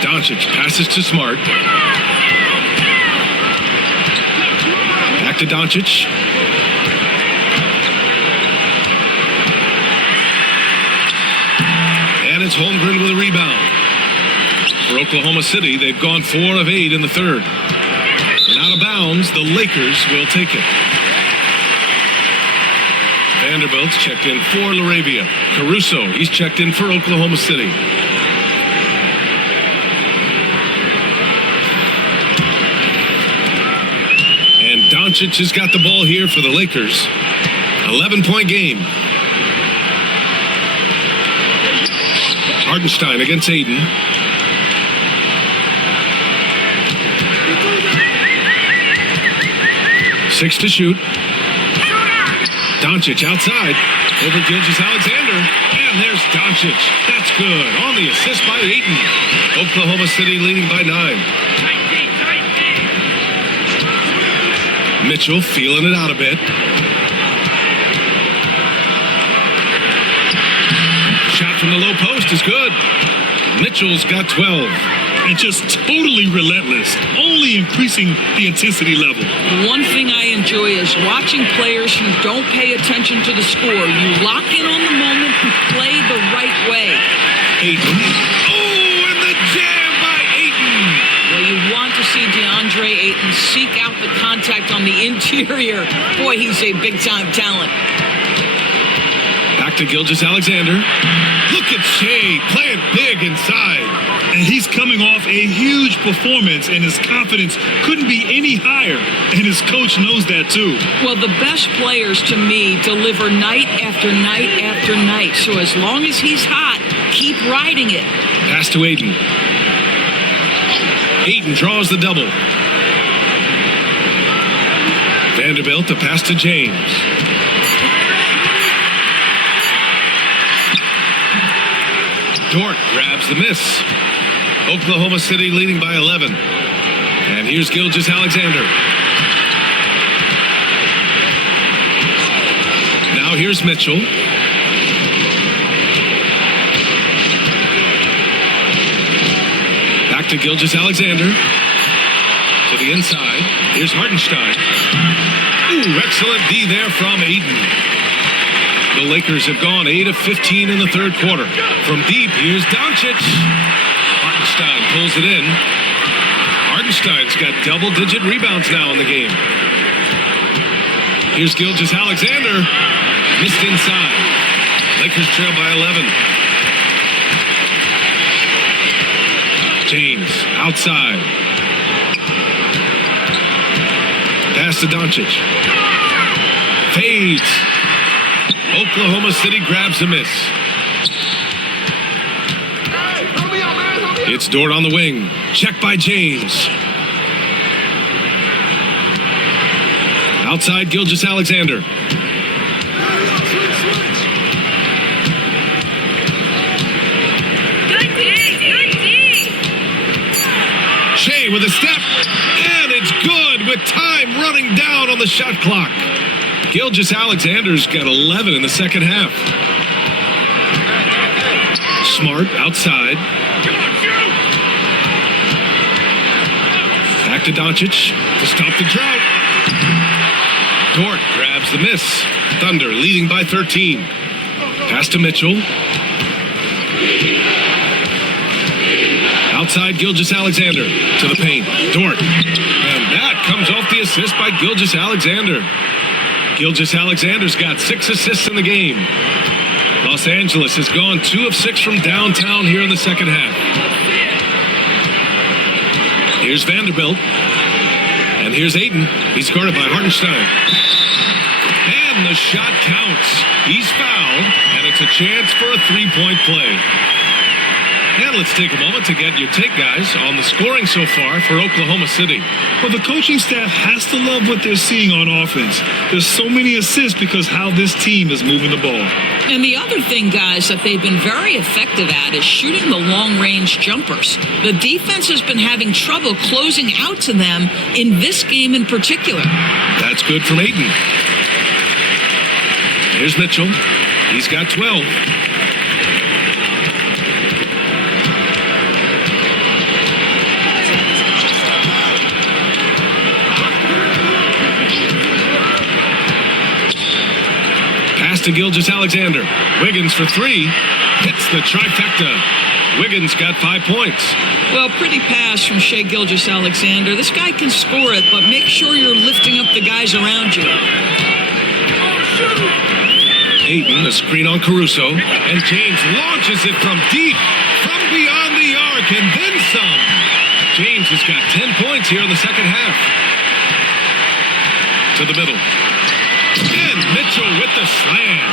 Doncic passes to Smart. Back to Doncic. And it's Holmgren with a rebound. For Oklahoma City, they've gone 4 of 8 in the third. And out of bounds, the Lakers will take it. Vanderbilt's checked in for LaRavia. Caruso, he's checked in for Oklahoma City. And Doncic has got the ball here for the Lakers. 11-point game. Hartenstein against Aiden. Six to shoot. Doncic outside over Gilgeous-Alexander. And there's Doncic. That's good. On the assist by Ayton. Oklahoma City leading by 9. Mitchell feeling it out a bit. Shot from the low post is good. Mitchell's got 12. And just totally relentless, only increasing the intensity level. One thing I enjoy is watching players who don't pay attention to the score. You lock in on the moment and play the right way. Ayton. Oh, and the jam by Ayton. Well, you want to see DeAndre Ayton seek out the contact on the interior. Boy, he's a big-time talent. Back to Gilgeous-Alexander. Look at Shea playing big inside. And he's coming off a huge performance, and his confidence couldn't be any higher. And his coach knows that, too. Well, the best players, to me, deliver night after night after night. So as long as he's hot, keep riding it. Pass to Ayton. Ayton draws the double. Vanderbilt, the pass to James. Dort grabs the miss. Oklahoma City leading by 11. And here's Gilgeous-Alexander. Now here's Mitchell. Back to Gilgeous-Alexander. To the inside. Here's Hartenstein. Ooh, excellent D there from Ayton. The Lakers have gone 8 of 15 in the third quarter. From deep, here's Doncic. Hartenstein pulls it in. Hartenstein's got double-digit rebounds now in the game. Here's Gilgeous-Alexander. Missed inside. Lakers trail by 11. James outside. Pass to Doncic. Fades. Oklahoma City grabs a miss. It's Dort on the wing. Check by James. Outside Gilgeous-Alexander. Shea with a step. And it's good with time running down on the shot clock. Gilgeous-Alexander's got 11 in the second half. Smart outside. Back to Doncic to stop the drought. Dort grabs the miss. Thunder leading by 13. Pass to Mitchell. Outside Gilgeous-Alexander to the paint. Dort. And that comes off the assist by Gilgeous-Alexander. Gilgeous-Alexander's got 6 assists in the game. Los Angeles has gone 2 of 6 from downtown here in the second half. Here's Vanderbilt. And here's Ayton. He's guarded by Hartenstein. And the shot counts. He's fouled, and it's a chance for a three-point play. And let's take a moment to get your take, guys, on the scoring so far for Oklahoma City. Well, the coaching staff has to love what they're seeing on offense. There's so many assists because how this team is moving the ball. And the other thing, guys, that they've been very effective at is shooting the long-range jumpers. The defense has been having trouble closing out to them in this game in particular. That's good from Ayton. Here's Mitchell. He's got 12. Pass to Gilgeous-Alexander. Wiggins for three. Hits the trifecta. Wiggins got 5 points. Well, pretty pass from Shai Gilgeous-Alexander. This guy can score it, but make sure you're lifting up the guys around you. Ayton, a screen on Caruso. And James launches it from deep, from beyond the arc, and then some. James has got 10 points here in the second half. To the middle. And Mitchell with the slam.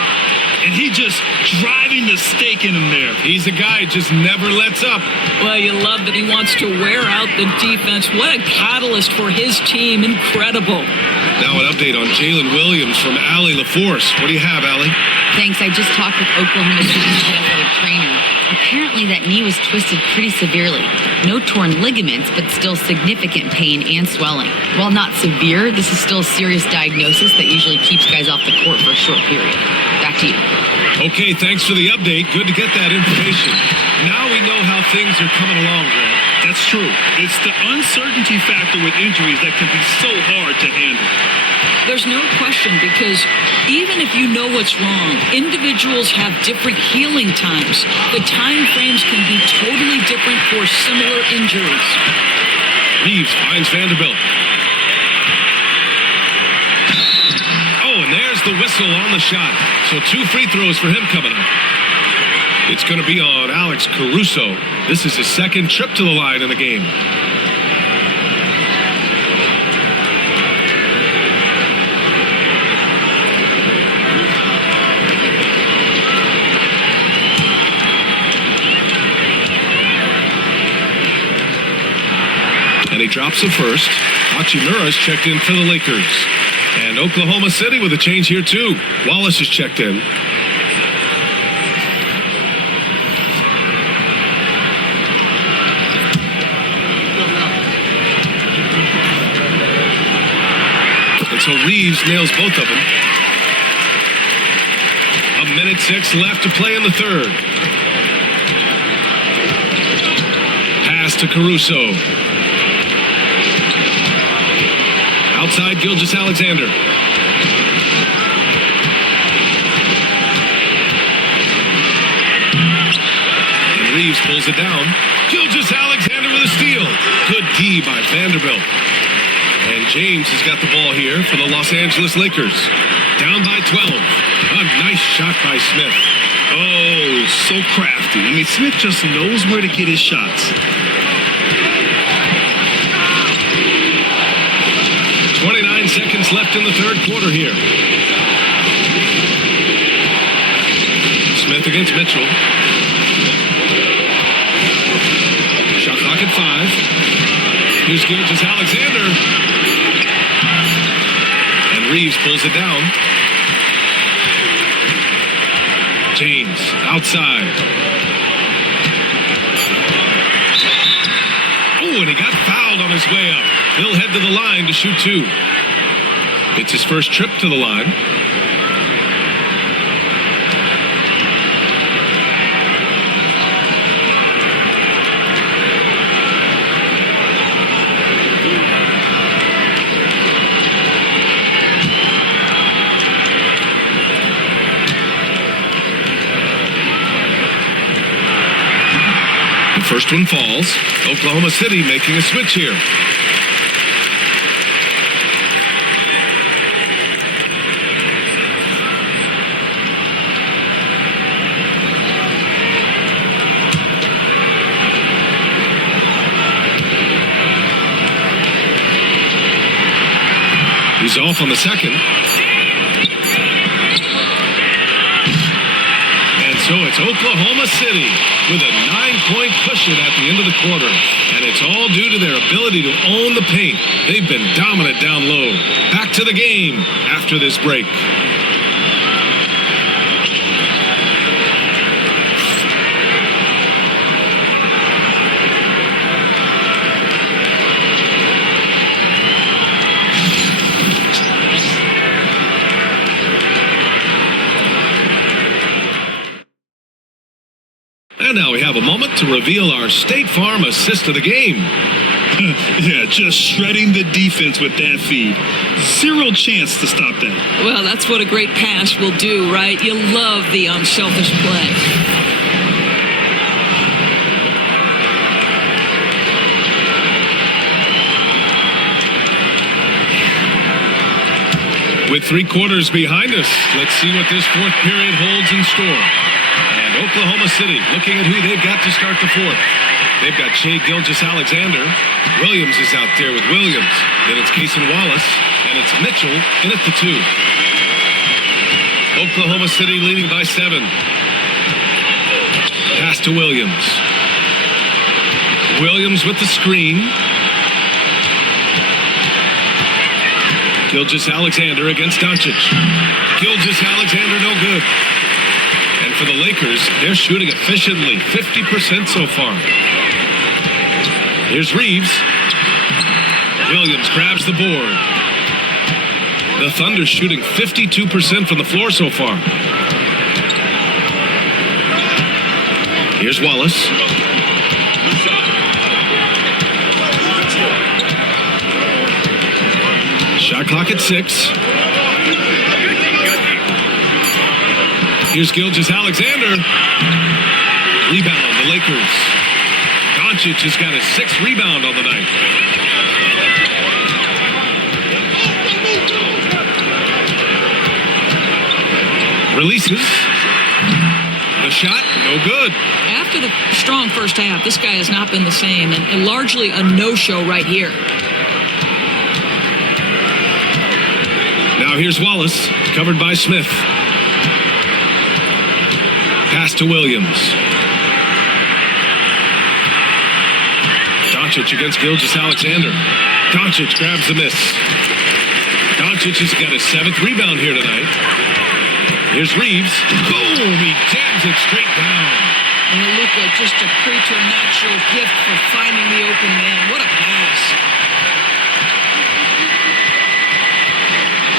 And he just driving the stake in him there. He's a guy who just never lets up. Well, you love that he wants to wear out the defense. What a catalyst for his team. Incredible. Now an update on Jalen Williams from Allie LaForce. What do you have, Allie? Thanks. I just talked with Oklahoma City's athletic trainer. Apparently that knee was twisted pretty severely. No torn ligaments, but still significant pain and swelling. While not severe, this is still a serious diagnosis that usually keeps guys off the court for a short period. Back to you. Okay, thanks for the update. Good to get that information. Now we know how things are coming along, Grant. That's true. It's the uncertainty factor with injuries that can be so hard to handle. There's no question, because even if you know what's wrong, individuals have different healing times. The time frames can be totally different for similar injuries. Reeves finds Vanderbilt. Oh, and there's the whistle on the shot. So 2 free throws for him coming up. It's going to be on Alex Caruso. This is his second trip to the line in the game. And he drops the first. Hachimura's checked in for the Lakers. And Oklahoma City with a change here too. Wallace is checked in. And so Reeves nails both of them. 1:06 left to play in the third. Pass to Caruso. Outside Gilgeous-Alexander. And Reeves pulls it down. Gilgeous-Alexander with a steal. Good D by Vanderbilt. And James has got the ball here for the Los Angeles Lakers. Down by 12. A nice shot by Smith. Oh, so crafty. I mean, Smith just knows where to get his shots. 29 seconds left in the third quarter here. Smith against Mitchell. Shot clock at 5. Here's Gilgeous-Alexander. And Reeves pulls it down. James outside. Oh, and he got fouled on his way up. He'll head to the line to shoot 2. It's his first trip to the line. The first one falls. Oklahoma City making a switch here. He's off on the second. And so it's Oklahoma City with a 9-point cushion at the end of the quarter. And it's all due to their ability to own the paint. They've been dominant down low. Back to the game after this break. And now we have a moment to reveal our State Farm assist of the game. Yeah, just shredding the defense with that feed. Zero chance to stop that. Well, that's what a great pass will do, right? You love the unselfish play. With 3 quarters behind us, let's see what this fourth period holds in store. And Oklahoma City looking at who they've got to start the fourth. They've got Shai Gilgeous-Alexander. Williams is out there with Williams. Then it's Cason Wallace, and it's Mitchell in at the 2. Oklahoma City leading by 7. Pass to Williams. Williams with the screen. Gilgeous-Alexander against Doncic. Gilgeous-Alexander no good. And for the Lakers, they're shooting efficiently, 50% so far. Here's Reeves. Williams grabs the board. The Thunder shooting 52% from the floor so far. Here's Wallace. Shot clock at 6. Here's Gilgeous-Alexander. Rebound, the Lakers. Doncic has got his 6th rebound on the night. Releases. The shot, no good. After the strong first half, this guy has not been the same, and largely a no-show right here. Now here's Wallace, covered by Smith. Pass to Williams. Doncic against Gilgeous-Alexander. Doncic grabs the miss. Doncic has got his 7th rebound here tonight. Here's Reeves. Boom! He jams it straight down. And look at just a preternatural gift for finding the open man. What a pass.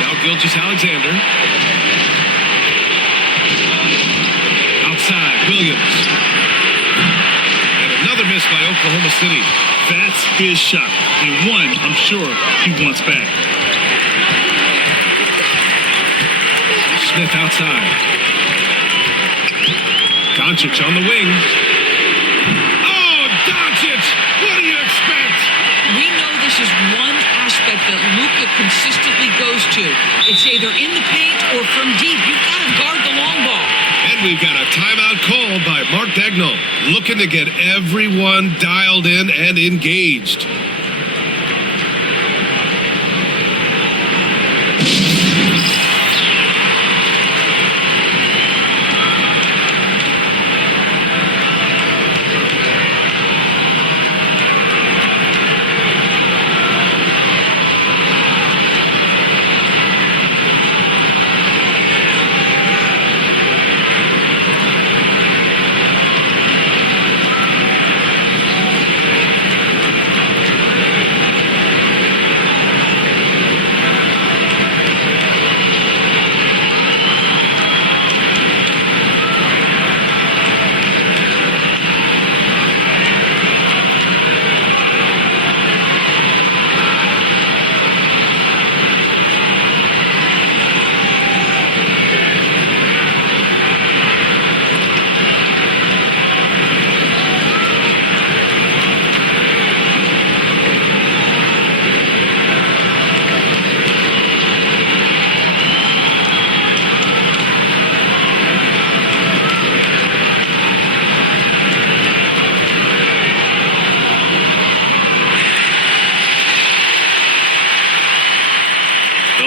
Now Gilgeous-Alexander. Outside, Williams. And another miss by Oklahoma City. That's his shot. And one, I'm sure, he wants back. Smith outside. Doncic on the wing. Oh, Doncic! What do you expect? We know this is one aspect that Luka consistently goes to. It's either in the paint or from deep. You've got to guard the long ball. And we've got a timeout called by Mark Daigneault, looking to get everyone dialed in and engaged.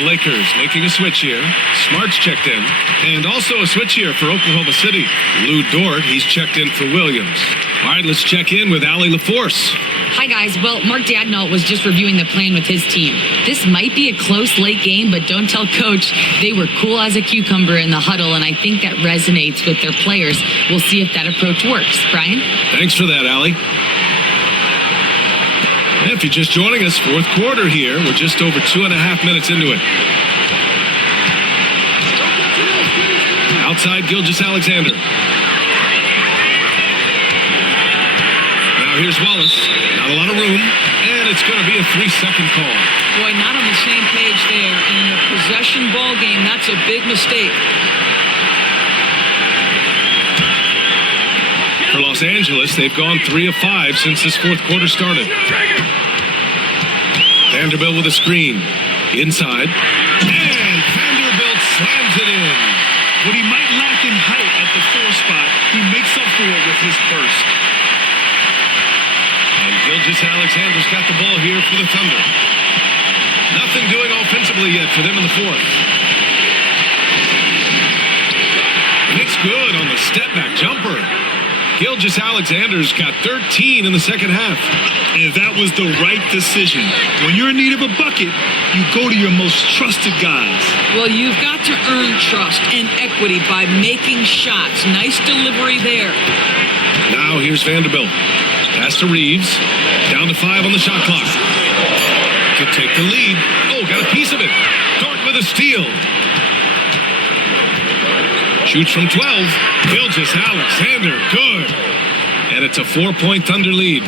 Lakers making a switch here. Smart's checked in. And also a switch here for Oklahoma City. Lou Dort, he's checked in for Williams. All right, let's check in with Allie LaForce. Hi, guys. Well, Mark Daigneault was just reviewing the plan with his team. This might be a close late game, but don't tell Coach. They were cool as a cucumber in the huddle, and I think that resonates with their players. We'll see if that approach works. Brian? Thanks for that, Allie. And if you're just joining us, fourth quarter here. We're just over 2.5 minutes into it. Outside, Gilgeous-Alexander. Now here's Wallace. Not a lot of room. And it's going to be a 3-second call. Boy, not on the same page there. In a possession ball game, that's a big mistake. For Los Angeles, they've gone 3 of 5 since this fourth quarter started. Vanderbilt with a screen. Inside. And Vanderbilt slams it in. What he might lack in height at the 4 spot, he makes up for it with his burst. And Gilgeous Alexander's got the ball here for the Thunder. Nothing doing offensively yet for them in the fourth. And it's good on the step-back jumper. Gilgeous Alexander's got 13 in the second half. And that was the right decision. When you're in need of a bucket, you go to your most trusted guys. Well, you've got to earn trust and equity by making shots. Nice delivery there. Now here's Vanderbilt. Pass to Reeves. Down to 5 on the shot clock. To take the lead. Oh, got a piece of it. Dort with a steal. Shoots from 12. Gilgeous Alexander. Good. And it's a 4-point Thunder lead.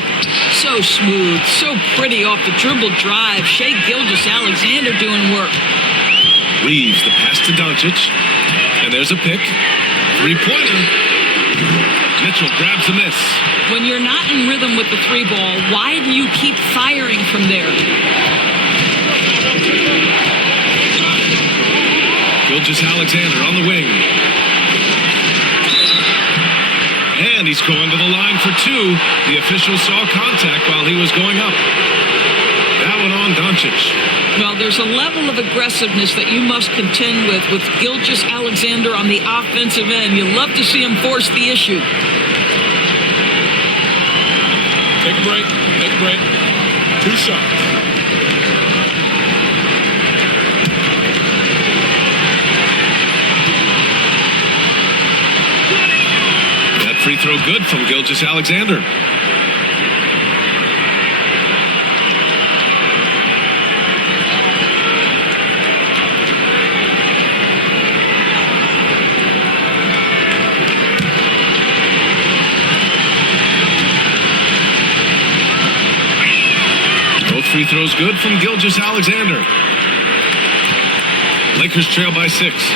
So smooth, so pretty off the dribble drive. Shai Gilgeous-Alexander doing work. Reeves, the pass to Doncic. And there's a pick. 3-pointer. Mitchell grabs a miss. When you're not in rhythm with the 3-ball, why do you keep firing from there? Gilgeous-Alexander on the wing. And he's going to the line for 2. The official saw contact while he was going up. That one on Doncic. Well, there's a level of aggressiveness that you must contend with Gilgeous-Alexander on the offensive end. You love to see him force the issue. Take a break. Take a break. 2 shots. Free throw good from Gilgeous-Alexander. Both free throws good from Gilgeous-Alexander. Lakers trail by 6.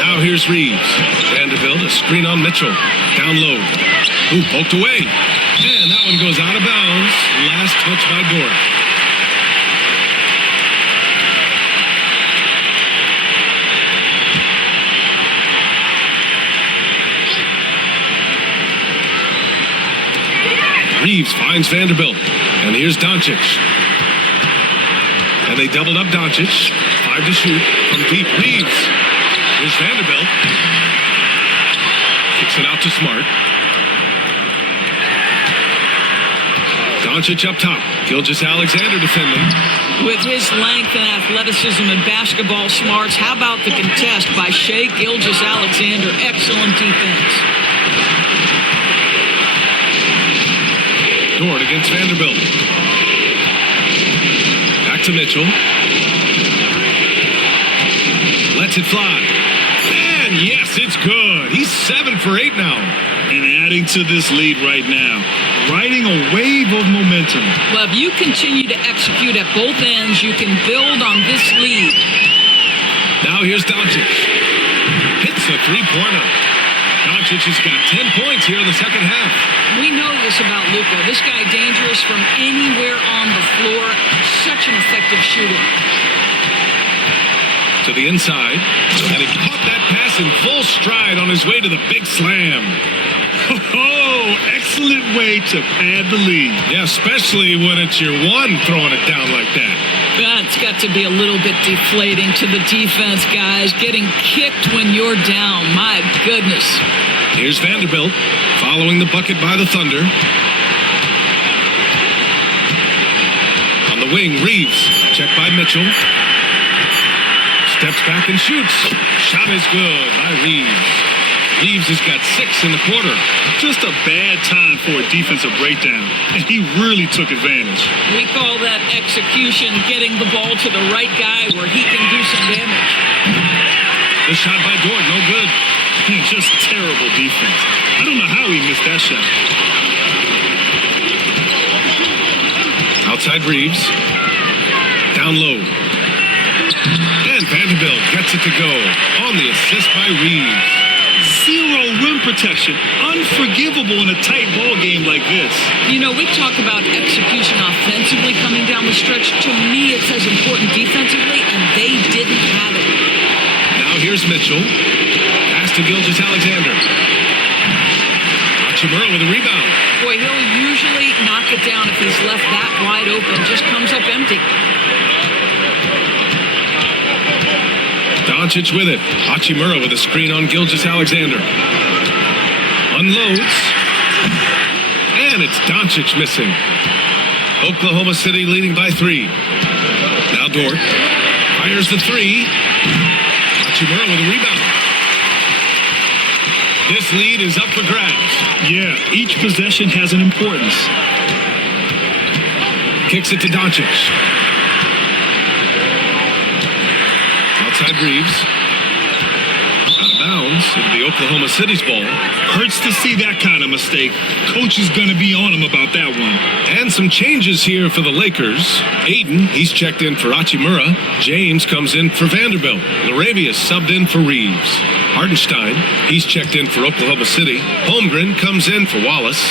Now here's Reeves. Vanderbilt, a screen on Mitchell. Down low. Ooh, poked away. And that one goes out of bounds. Last touch by Dort. Reeves finds Vanderbilt. And here's Doncic. And they doubled up Doncic. 5 to shoot from deep. Reeves. Here's Vanderbilt. Kicks it out to Smart. Doncic up top. Gilgeous-Alexander defending. With his length and athleticism and basketball smarts, how about the contest by Shai Gilgeous-Alexander? Excellent defense. Dort against Vanderbilt. Back to Mitchell. Lets it fly. And yes, it's good. He's 7 for 8 now. And adding to this lead right now. Riding a wave of momentum. Well, if you continue to execute at both ends, you can build on this lead. Now here's Doncic. Hits a 3-pointer. Doncic has got 10 points here in the second half. We know this about Luka. This guy dangerous from anywhere on the floor. Such an effective shooter. To the inside. And he caught that pass in full stride on his way to the big slam. Oh, excellent way to pad the lead. Yeah, especially when it's your one throwing it down like that. That's got to be a little bit deflating to the defense, guys. Getting kicked when you're down. My goodness. Here's Vanderbilt following the bucket by the Thunder. On the wing, Reeves. Checked by Mitchell. Steps back and shoots. Shot is good by Reeves. Reeves has got 6 in the quarter. Just a bad time for a defensive breakdown. And he really took advantage. We call that execution, getting the ball to the right guy where he can do some damage. The shot by Dort, no good. Just terrible defense. I don't know how he missed that shot. Outside Reeves. Down low. And Vanderbilt gets it to go on the assist by Reeves. Zero rim protection. Unforgivable in a tight ball game like this. You know, we talk about execution offensively coming down the stretch. To me, it's as important defensively, and they didn't have it. Now here's Mitchell. Pass to Gilgeous-Alexander. Hachimura with a rebound. Boy, he'll usually knock it down if he's left that wide open. Just comes up empty. Doncic with it. Hachimura with a screen on Gilgeous-Alexander. Unloads. And it's Doncic missing. Oklahoma City leading by 3. Now Dort fires the 3. Hachimura with a rebound. This lead is up for grabs. Yeah, each possession has an importance. Kicks it to Doncic. Outside Reeves. Out of bounds. It'll be Oklahoma City's ball. Hurts to see that kind of mistake. Coach is going to be on him about that one. And some changes here for the Lakers. Aiden, he's checked in for Hachimura. James comes in for Vanderbilt. Larabius subbed in for Reeves. Hardenstein, he's checked in for Oklahoma City. Holmgren comes in for Wallace.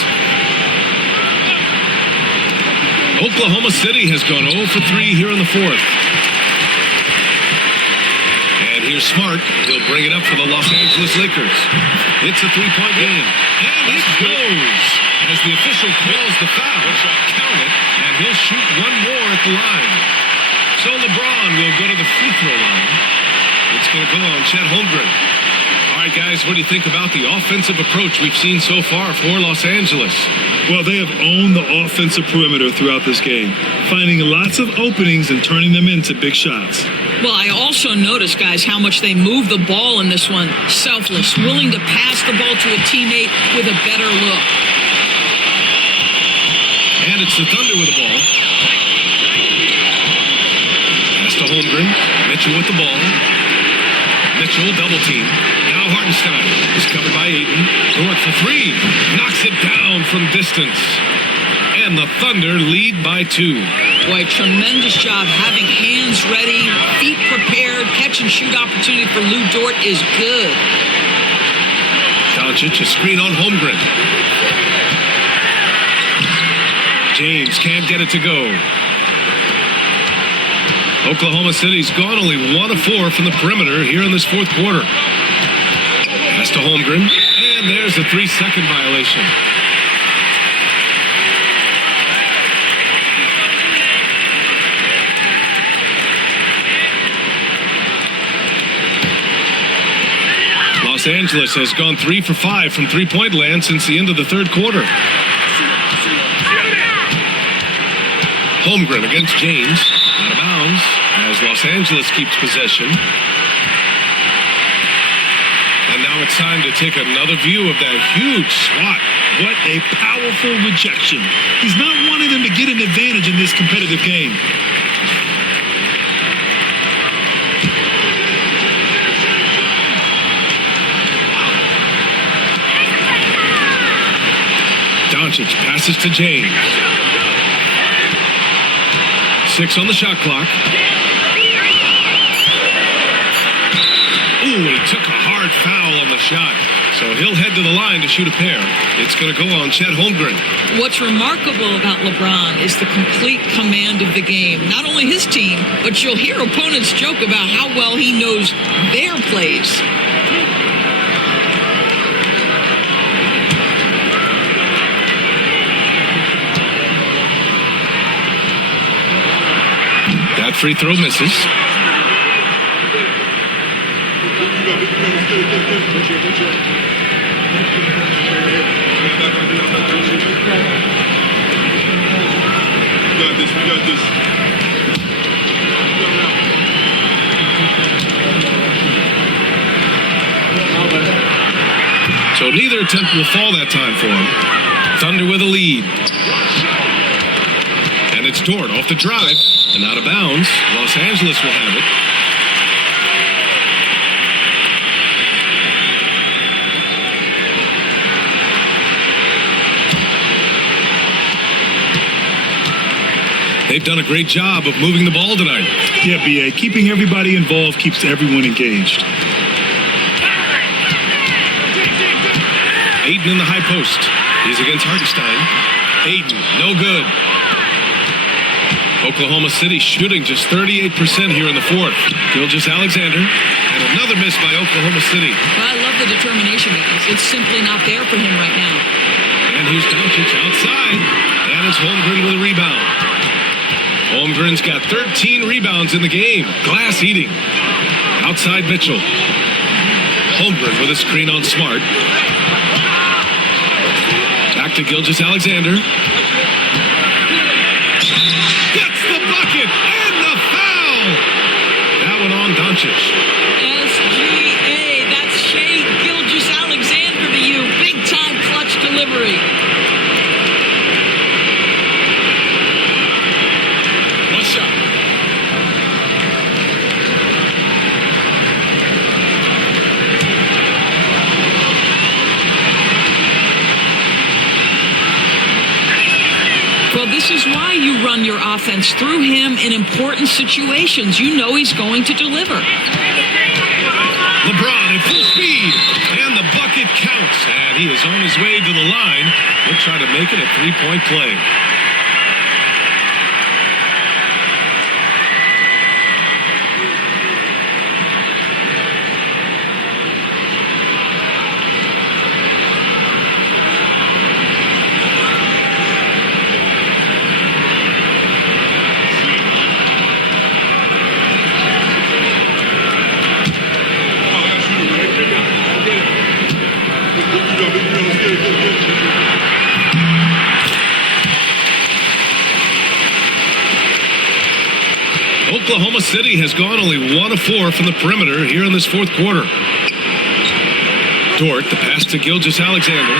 Oklahoma City has gone 0 for 3 here in the 4th. And here's Smart. He'll bring it up for the Los Angeles Lakers. It's a 3-point game. And it goes as the official calls the foul. Count it, and he'll shoot one more at the line. So LeBron will go to the free throw line. It's going to go on Chet Holmgren. All right, guys, what do you think about the offensive approach we've seen so far for Los Angeles? Well, they have owned the offensive perimeter throughout this game, finding lots of openings and turning them into big shots. Well, I also noticed, guys, how much they move the ball in this one. Selfless, willing to pass the ball to a teammate with a better look. And it's the Thunder with the ball. Pass to Holmgren. Mitchell with the ball. Mitchell double team. Now Hartenstein is covered by Ayton. Dort for 3. Knocks it down from distance. And the Thunder lead by 2. Boy, tremendous job having hands ready, feet prepared, catch and shoot opportunity for Lou Dort is good. Doncic, a screen on Holmgren. James can't get it to go. Oklahoma City's gone only 1 of 4 from the perimeter here in this 4th quarter. Pass to Holmgren, and there's a 3-second violation. Los Angeles has gone 3 for 5 from three-point land since the end of the 3rd quarter. Holmgren against James. Out of bounds as Los Angeles keeps possession. And now it's time to take another view of that huge swat. What a powerful rejection. He's not wanting them to get an advantage in this competitive game. Doncic passes to James. 6 on the shot clock. Ooh, he took a hard foul on the shot. So he'll head to the line to shoot a pair. It's going to go on Chet Holmgren. What's remarkable about LeBron is the complete command of the game. Not only his team, but you'll hear opponents joke about how well he knows their plays. That free throw misses. We got this. So neither attempt will fall that time for him. Thunder with a lead. And it's Dort off the drive and out of bounds. Los Angeles will have it. They've done a great job of moving the ball tonight. Yeah, B.A. Keeping everybody involved keeps everyone engaged. Aiden in the high post. He's against Hartenstein. Aiden, no good. Oklahoma City shooting just 38% here in the fourth. Gilgeous-Alexander, and another miss by Oklahoma City. Well, I love the determination, guys. It's simply not there for him right now. And here's Doncic outside, and it's Holmgren with a rebound. Holmgren's got 13 rebounds in the game. Glass eating. Outside Mitchell. Holmgren with a screen on Smart. Back to Gilgeous-Alexander. Gets the bucket and the foul. That one on Doncic. SGA, that's Shea Gilgeous-Alexander to you. Big time clutch delivery. One shot. Well, this is why you run your offense through him in important situations. You know he's going to deliver. LeBron at full speed, and the bucket counts. And he is on his way to the line. He'll try to make it a three-point play. Oklahoma City has gone only 1 of 4 from the perimeter here in this fourth quarter. Dort, the pass to Gilgeous-Alexander.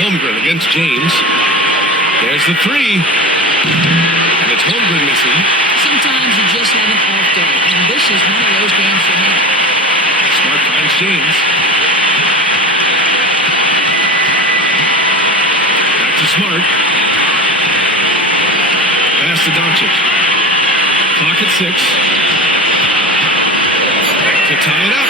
Holmgren against James. There's the three. And it's Holmgren missing. Sometimes you just have an off day, and this is one of those games for him. Smart finds James. Back to Smart. Pass to Doncic. Clock at 6. To tie it up.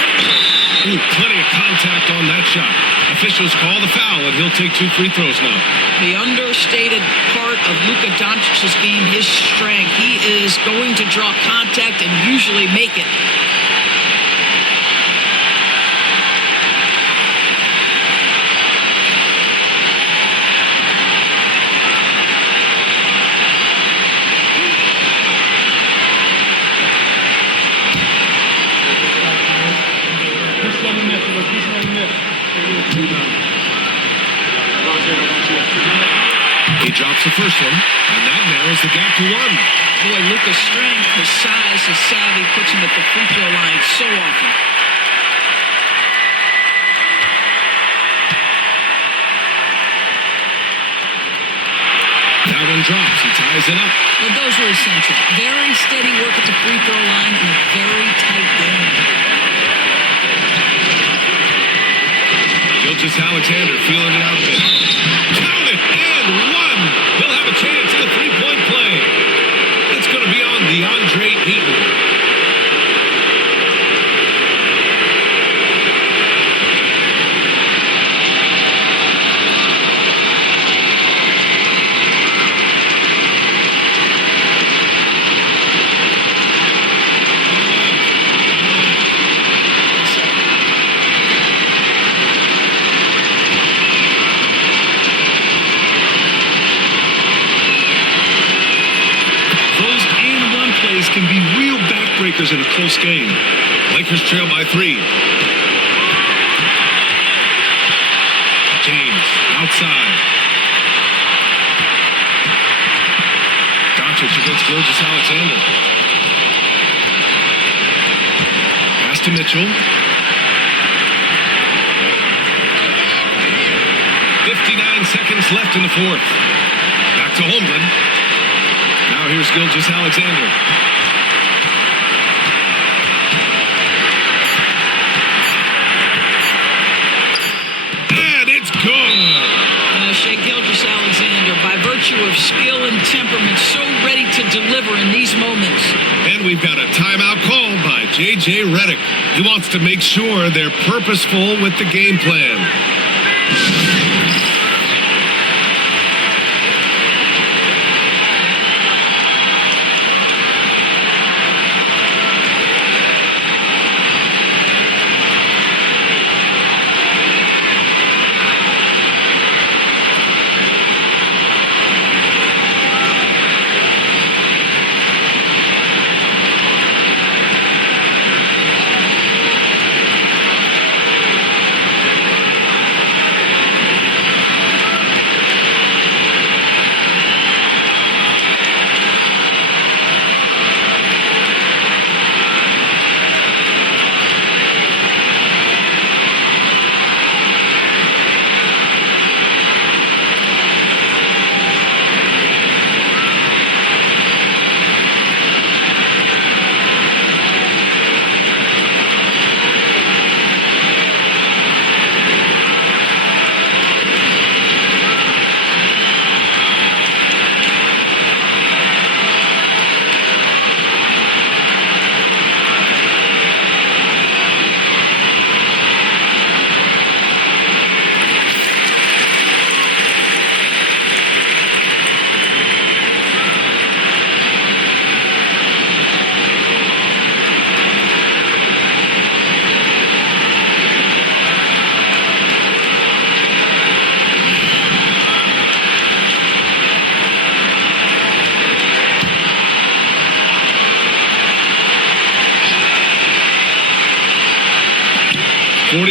Ooh, plenty of contact on that shot. Officials call the foul, and he'll take 2 free throws now. The understated part of Luka Doncic's game, his strength. He is going to draw contact and usually make it. He drops the first one, and that narrows the gap to 1. Boy, Luka's strength, his size, his savvy puts him at the free throw line so often. That one drops. He ties it up. Well, those were essential. Very steady work at the free throw line in a very tight game. Gilgeous-Alexander feeling it out a bit. Count it, and 1. He'll have a chance at a three-point play. It's going to be on DeAndre Ayton. Can be real backbreakers in a close game. Lakers trail by 3. James outside. Doncic against Gilgeous-Alexander. Pass to Mitchell. 59 seconds left in the fourth. Back to Holmgren. Now here's Gilgeous-Alexander. Shea Gilgeous-Alexander issue of skill and temperament, so ready to deliver in these moments. And we've got a timeout called by J.J. Redick. He wants to make sure they're purposeful with the game plan.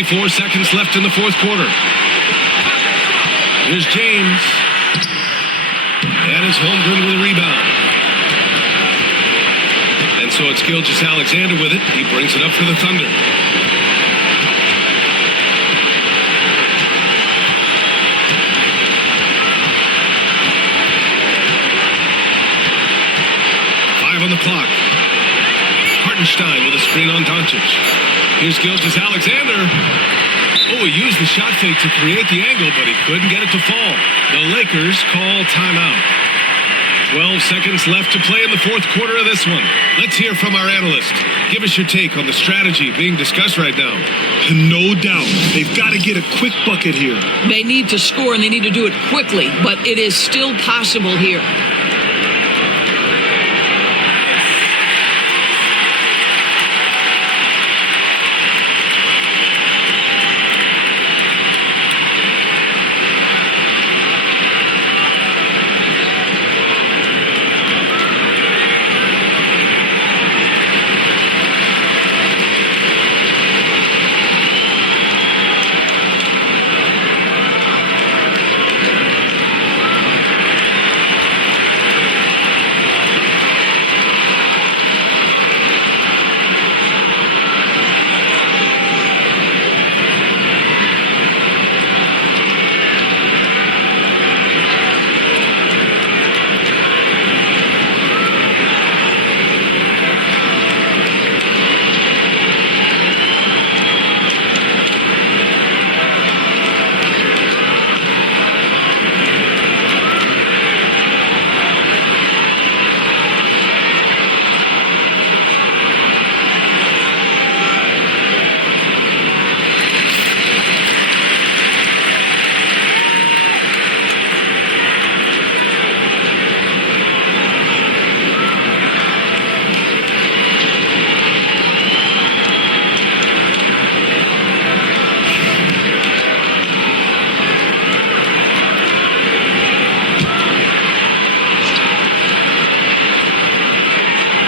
.4 seconds left in the fourth quarter. Here's James. And it's Holmgren with a rebound. And so it's Gilgeous-Alexander with it. He brings it up for the Thunder. On the clock. Hartenstein with a screen on Doncic. Here's Gilgeous-Alexander. Oh, he used the shot fake to create the angle, but he couldn't get it to fall. The Lakers call timeout. 12 seconds left to play in the fourth quarter of this one. Let's hear from our analyst. Give us your take on the strategy being discussed right now. No doubt. They've got to get a quick bucket here. They need to score, and they need to do it quickly, but it is still possible here.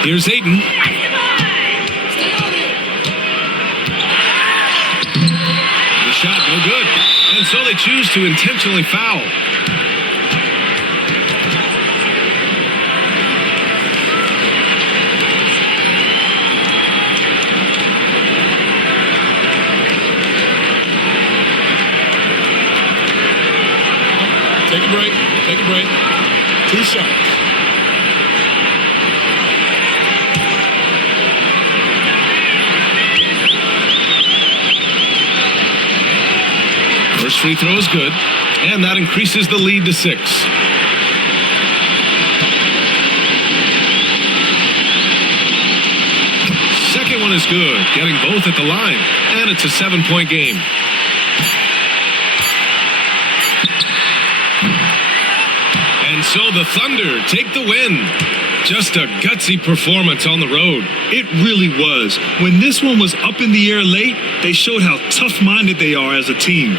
Here's Ayton. The shot no good. And so they choose to intentionally foul. Take a break. Take a break. 2 shots. First free throw is good, and that increases the lead to 6. one is good, getting both at the line, and it's a 7-point game. And so the Thunder take the win. Just a gutsy performance on the road. It really was. When this one was up in the air late, they showed how tough-minded they are as a team.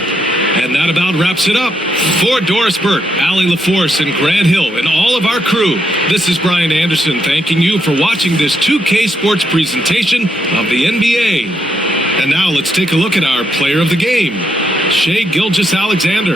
And that about wraps it up. For Doris Burke, Allie LaForce, and Grant Hill, and all of our crew, this is Brian Anderson thanking you for watching this 2K Sports presentation of the NBA. And now let's take a look at our player of the game, Shai Gilgeous-Alexander.